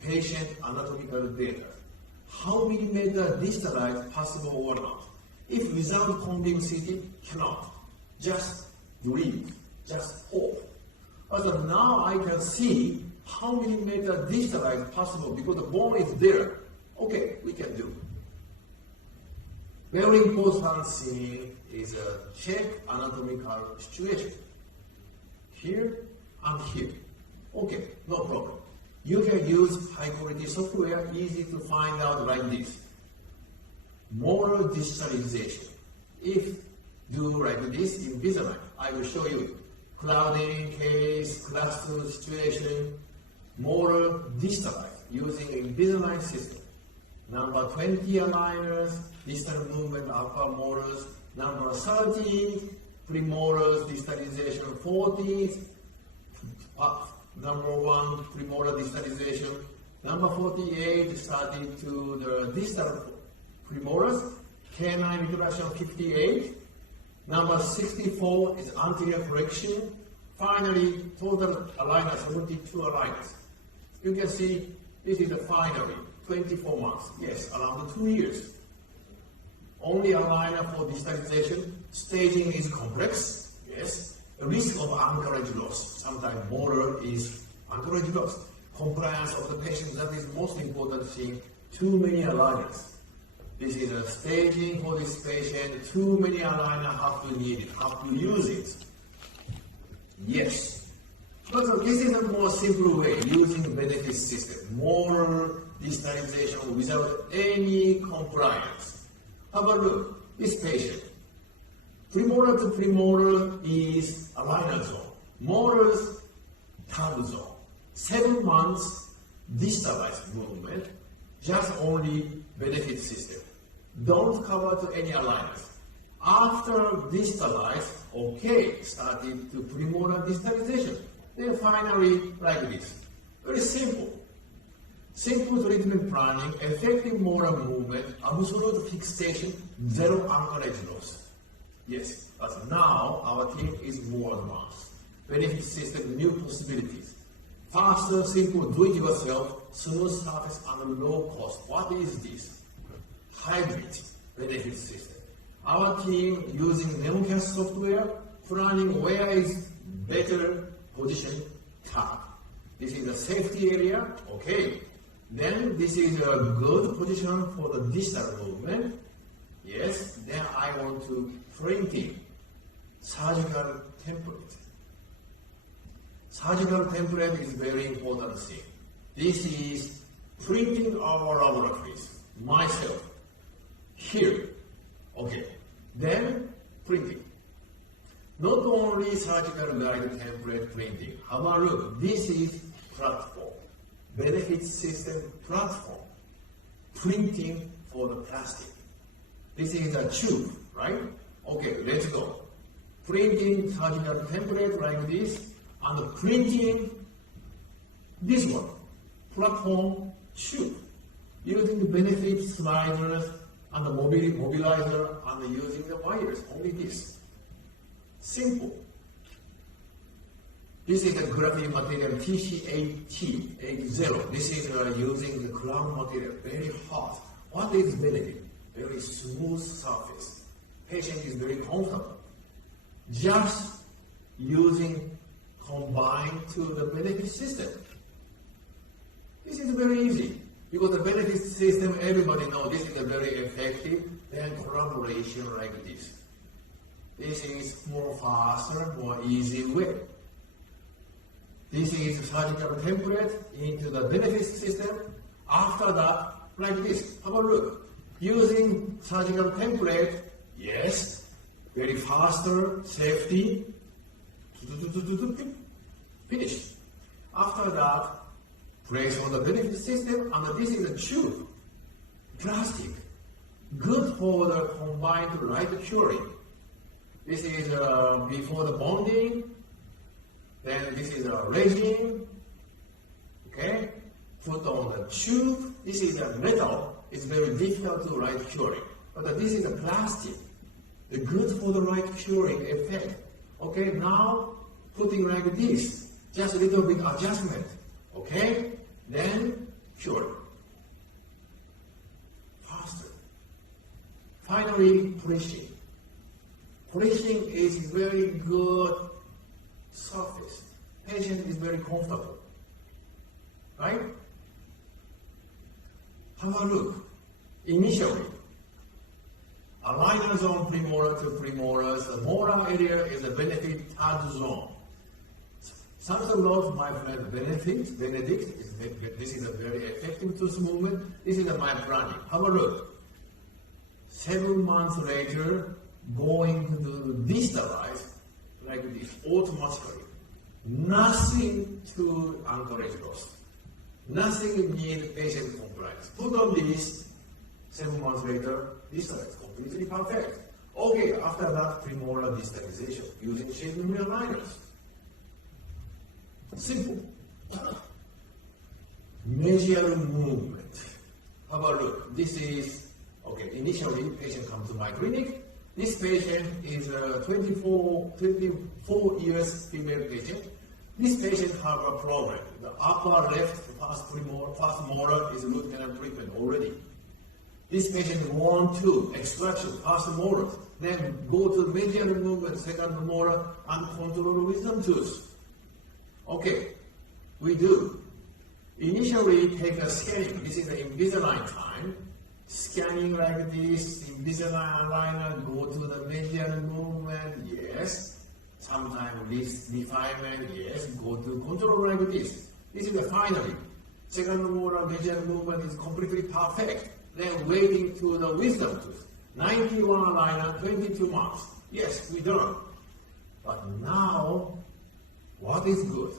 patient anatomical data. How millimeter distalized possible or not? If without combing CT, cannot. Just dream, just hope. But now I can see how millimeter distalized possible because the bone is there. Okay, we can do. Very important thing is check anatomical situation. Here and here. Okay, no problem. You can use high quality software, easy to find out like this. Molar distalization. If do like this in Invisalign, I will show you. Clouding case, class 2 situation, molar distalized using Invisalign system. Number 20 aligners, distal movement upper molars. Number 30, premolars distalization 40. Number 1, premolar distalization. Number 48, starting to the distal premolars. Canine retraction 58. Number 64 is anterior correction. Finally, total aligner 72 aligners. You can see this is the finally 24 months. Yes, around 2 years. Only aligner for distalization. Staging is complex. Yes. The risk of anchorage loss. Sometimes molar is anchorage loss. Compliance of the patient, that is most important thing. Too many aligners. This is a staging for this patient. Too many aligners have to need it, have to use it. Yes. But this is a more simple way using benefit system. Molar distalization without any compliance. Have a look. This patient. Premolar to premolar is aligner zone. Molars, third zone. 7 months distalized movement, just only benefit system. Don't cover to any aligners. After distalized, okay, starting to premolar distalization. Then finally, like this. Very simple. Simple treatment planning, effective molar movement, absolute fixation, zero anchorage loss. Yes, but now our team is more advanced. Benefit system, new possibilities. Faster, simple, do it yourself, smooth surface and low cost. What is this? Hybrid benefit system. Our team using Nemocast software, planning where is better position tab. This is a safety area, okay. Then this is a good position for the distal movement. Yes, then I want to printing surgical template. Surgical template is very important thing. This is printing our laboratories, myself, here. Okay, then printing. Not only surgical guide template printing. Have a look. This is platform, benefit system platform, printing for the plastic. This is a tube, right? Okay, let's go. Printing surgical template like this, and printing this one, platform tube, using the benefit sliders and the mobilizer and using the wires, only this. Simple. This is the graphene material TC80. This is using the crown material, very hot. What is benefit? Very smooth surface. Patient is very comfortable. Just using combined to the benefit system. This is very easy because the benefit system, everybody knows this is a very effective. Then collaboration like this. This is more faster, more easy way. This is surgical template into the benefit system. After that, like this. Have a look. Using surgical template, yes, very faster, safety, finish. After that, place on the benefit system, and this is a tube, plastic, good for the combined light curing. This is before the bonding, then this is a resin, okay, put on the tube. This is a metal. It's very difficult to light curing. But this is a plastic. It's good for the light curing effect. Okay, now putting like this, just a little bit adjustment. Okay? Then cure. Faster. Finally, polishing. Polishing is very good surface. Patient is very comfortable. Right? Have a look. Initially, aligner zone premolar to premolars, the molar area is a benefit third zone. Thanks a lot, my friend Benedict. This is a very effective tooth movement. This is my planning. Have a look. 7 months later, going to distalize like this automatically. Nothing to anchorage loss. Nothing needs patient compliance. Put on this, 7 months later, distalize completely perfect. Okay, after that, premolar distalization using shade aligners. Simple. Mesial movement. Have a look. This is, okay, initially patient comes to my clinic. This patient is a 24 years female patient. This patient have a problem. The upper left first molar is root canal treatment already. This patient want to extraction first molar, then go to mesial movement second molar and control wisdom tooth. Okay, we do. Initially, take a scanning. This is the Invisalign time. Scanning like this, Invisalign aligner, go to the mesial movement, yes. Sometimes this refinement, yes. Go to control like this. This is the finally. Second molar mesial movement is completely perfect. Then waiting to the wisdom tooth. 91 aligner, 22 months. Yes, we done. But now, what is good?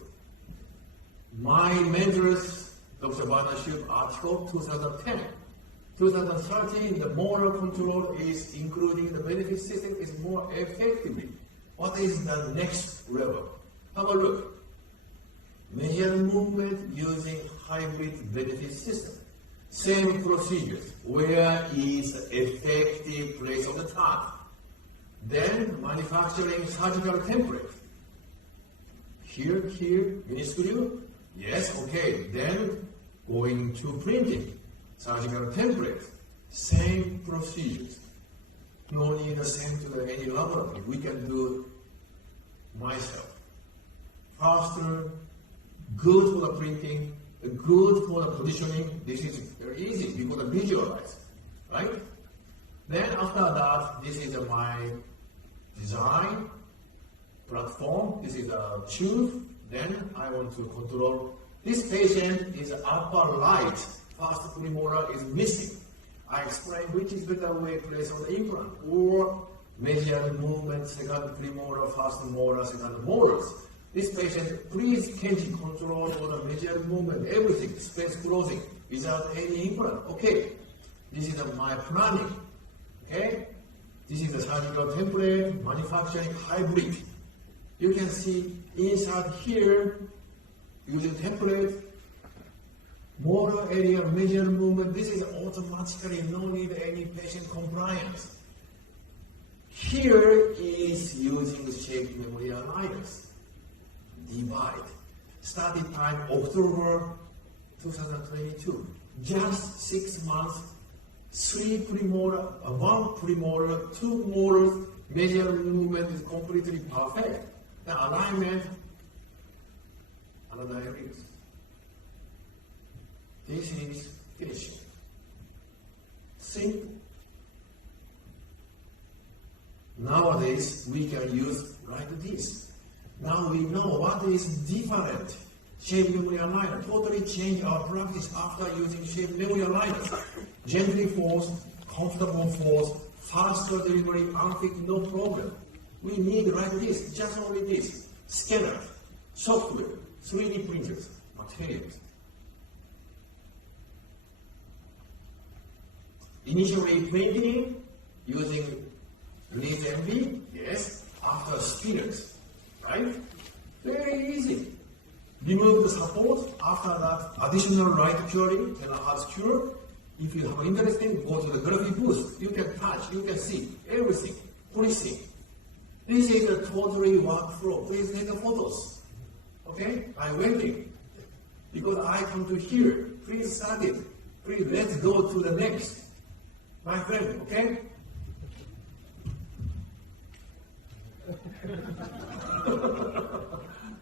My mentors, Dr. Barnashuk article, 2010. 2013, the molar control is including the benefit system is more effectively. What is the next level? Have a look. Mesial movement using hybrid benefit system. Same procedures. Where is the effective place of the tongue? Then manufacturing surgical template. Here, minuscule. Yes, okay. Then going to printing, surgical template. Same procedures. No need to send to any laboratory. We can do myself. Faster, good for the printing, good for the positioning. This is very easy because of visualize, right? Then after that, this is my design platform. This is a tube. Then I want to control. This patient is upper right. First premolar is missing. I explain which is better way to place on the implant or mesial movement, second premolar, first molar, second molars. This patient, please can you control for the mesial movement, everything, space closing without any implant. Okay, this is my planning. Okay, this is the surgical template, manufacturing hybrid. You can see inside here, using template, molar area, mesial movement. This is automatically no need any patient compliance. Here is using shape memory aligners. Divide. Starting time October 2022. Just 6 months. 3 premolar, 1 premolar, 2 molars. Mesial movement is completely perfect. The alignment, another areas. This is finishing. Simple. Nowadays, we can use like this. Now we know what is different. Shape memory aligner totally change our practice after using shape memory aligner. Gently force, comfortable force, faster delivery, unfit, no problem. We need like this, just only this. Scanner, software, 3D printers, materials. Initially printing using release MV, yes. After spinners, right? Very easy. Remove the support. After that, additional light curing, 10 hours cure. If you have interest in, go to the graphic booth. You can touch, you can see everything, polishing. This is a totally workflow. Please take the photos. Okay? I'm waiting. because I come to here. Please start it. Please, let's go to the next. My friend, okay?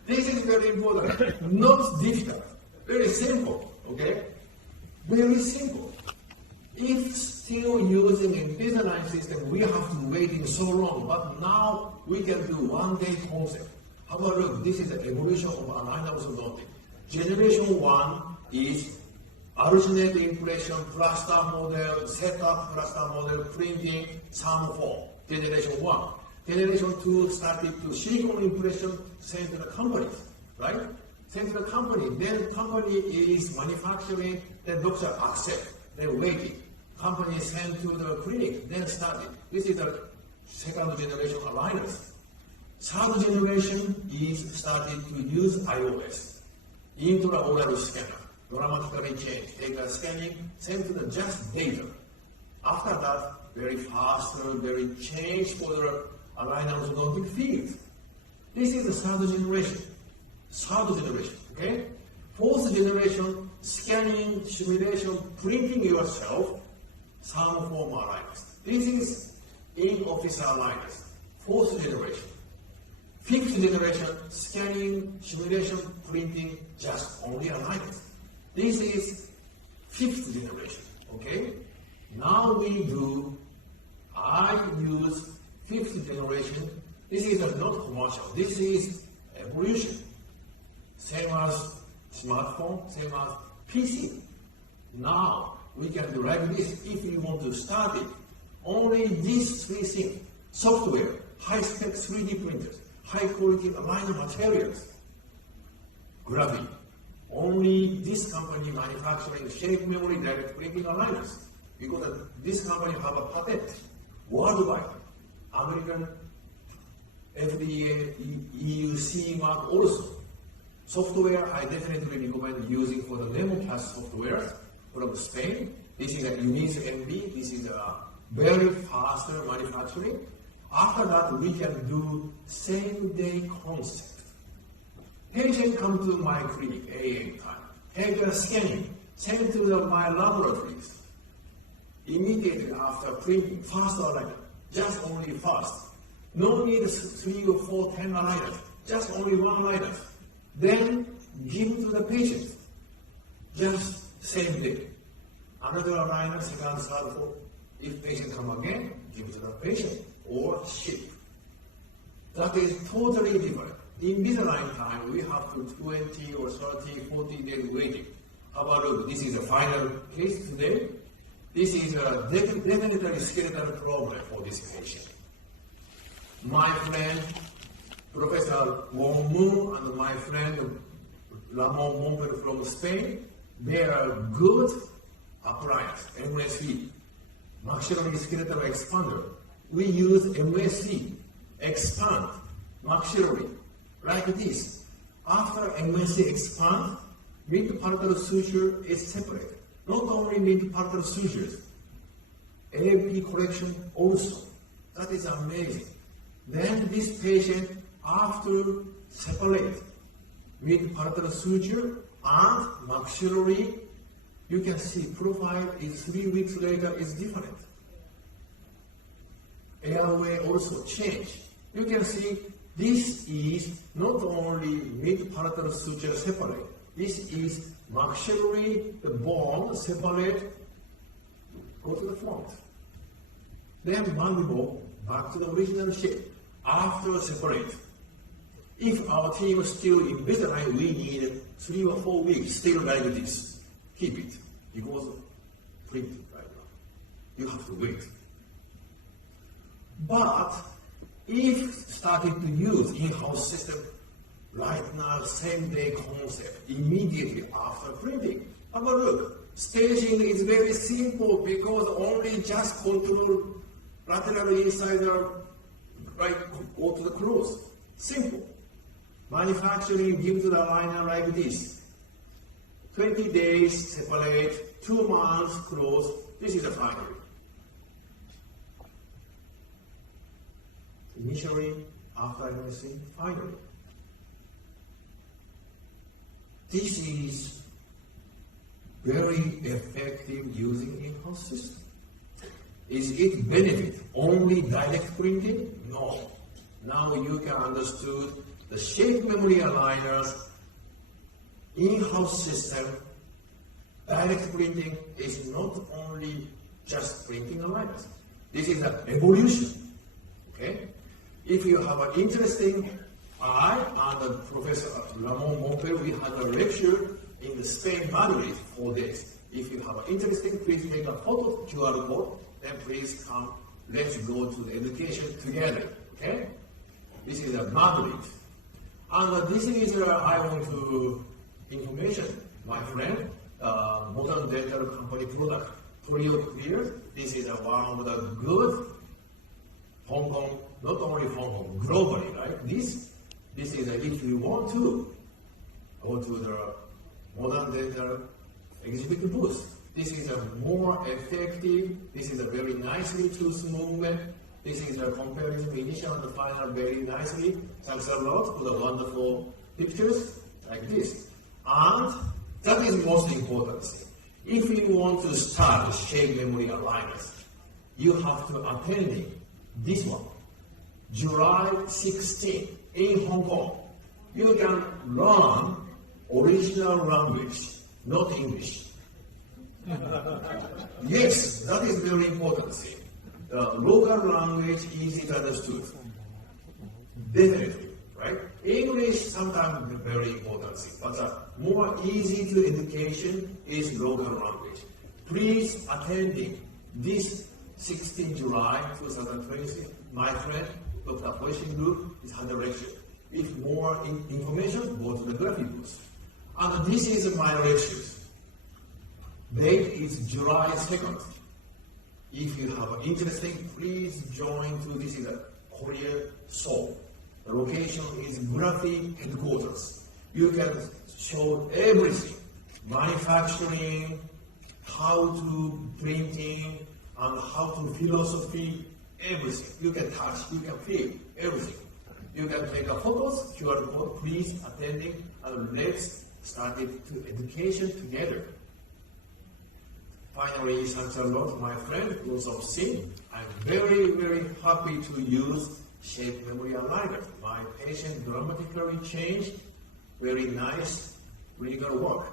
This is very important. Not difficult. Very simple, okay? Very simple. If still using Invisalign system, we have to waiting so long, but now we can do one-day concept. How about look, this is the evolution of aligner orthodontic. Generation 1 is originate impression, plaster model, setup, plaster model, printing, some form. Generation 1. Generation 2 started to silicone impression, sent to the companies, right? Sent to the company. Then company is manufacturing, then doctor accept, then waiting. Company sent to the clinic, then started. This is the second generation aligners. Third generation is started to use iOS, intraoral scanner, dramatically change, take a scanning, send to the just data. After that, very faster, very change for the aligner orthodontic field. This is the third generation. Okay? Fourth generation, scanning, simulation, printing yourself, some form aligners. This is in-office aligners. Fourth generation. Fifth generation, scanning, simulation, printing, just only aligners. This is fifth generation. Okay? Now I use fifth generation. This is not commercial. This is evolution. Same as smartphone, same as PC. Now we can do like this. If you want to start it, only these three things: software, high-spec 3D printers, high-quality aligner materials, gravity. Only this company manufacturing shape memory direct printing aligners, because this company have a patent worldwide. American FDA, EU CE mark also. Software, I definitely recommend using for the NemoPass software from Spain. This is a unique MB. This is a very faster manufacturing. After that, we can do same-day concept. Patient come to my clinic, AM time, take a scanning, send to my laboratories. Immediately after printing, fast aligner, just only fast. No need 3 or 4, 10 aligners, just only one aligner. Then give to the patient, just same day. Another aligner, second, third, fourth. If patient come again, give to the patient or ship. That is totally different. In Invisalign time, we have to 20 or 30, 40 days waiting. How about look, this is a final case today. This is a definitely skeletal problem for this patient. My friend, Professor Wong Mu, and my friend Ramon Montero from Spain, they are good appliance, MSC, maxillary skeletal expander. We use MSC, expand, maxillary, like this. After MSC expand, mid-palatal suture is separate. Not only mid-palatal sutures, AMP correction also. That is amazing. Then this patient, after separate mid-palatal suture and maxillary, you can see profile is 3 weeks later is different. Airway also change. You can see this is not only mid-palatal suture separate. This is maxillary, the bone separate, go to the front. Then mandible back to the original shape after separate. If our team is still in Invisalign, we need 3 or 4 weeks still like this. Keep it because printed right now. You have to wait. But if started to use in-house system right now, same day concept, immediately after printing. But look, staging is very simple because only just control lateral incisor, right, go to the close. Simple. Manufacturing, give to the aligner like this. 20 days, separate, 2 months, close. This is the final. Initially, after MSC, finally. This is very effective using in-house system. Is it benefit only direct printing? No. Now you can understand the shape memory aligners in-house system. Direct printing is not only just printing aligners. This is an evolution. Okay? If you have an interesting, I and Professor Ramon Mompel, we had a lecture in the Spain, Madrid, 4 days. If you have an interesting, please take a photo QR code, then please come, let's go to the education together. Okay? This is a Madrid. And this is I want to information, my friend, modern dental company product, Polio Clear. This is one of the good Hong Kong, not only Hong Kong, globally, right? This is if you want to go to the modern dental exhibition booth. This is a more effective. This is a very nicely tooth movement. This is a comparison initial and final very nicely. Thanks a lot for the wonderful pictures like this. And that is most important thing. If you want to start shape memory aligners, you have to attend this one, July 16 in Hong Kong. You can learn original language, not English. Yes, that is very important thing. The local language easy to understood. Definitely, right? English sometimes very important thing, but more easy to education is local language. Please attend this 16 July 2020. My friend, Dr. Hoishin Group, is had a lecture. If more information, go to the graphic booth. And this is my lectures. Date is July 2nd. If you have interesting, please join to this is a Korea, Seoul. The location is graphic headquarters. You can show everything, manufacturing, how to printing, and how to philosophy, everything. You can touch, you can feel, everything. You can take a photos, QR code, please attending, and let's start it to education together. Finally, thanks a lot, my friend, those of Sin. I'm very, very happy to use shape memory aligner. My patient dramatically changed. Very nice clinical work.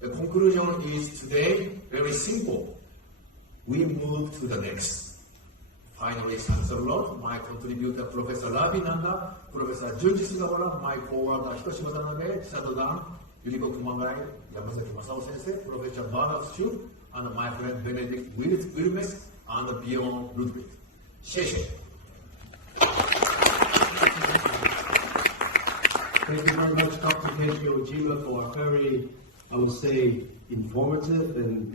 The conclusion is today very simple. We move to the next. Finally, thanks a lot, my contributor, Professor Ravi Nanda, Professor Junji Sugawara, my co-worker, Hitoshi Watanabe, Sato-dan, Yuriko Kumagai, Yamasaki Masao Sensei, Professor Bernard Chu, and my friend Benedict Wilmes, and Bjorn Ludwig. Sheshe. Thank you very much, Dr. Keiji Ojima, for a very, I would say, informative and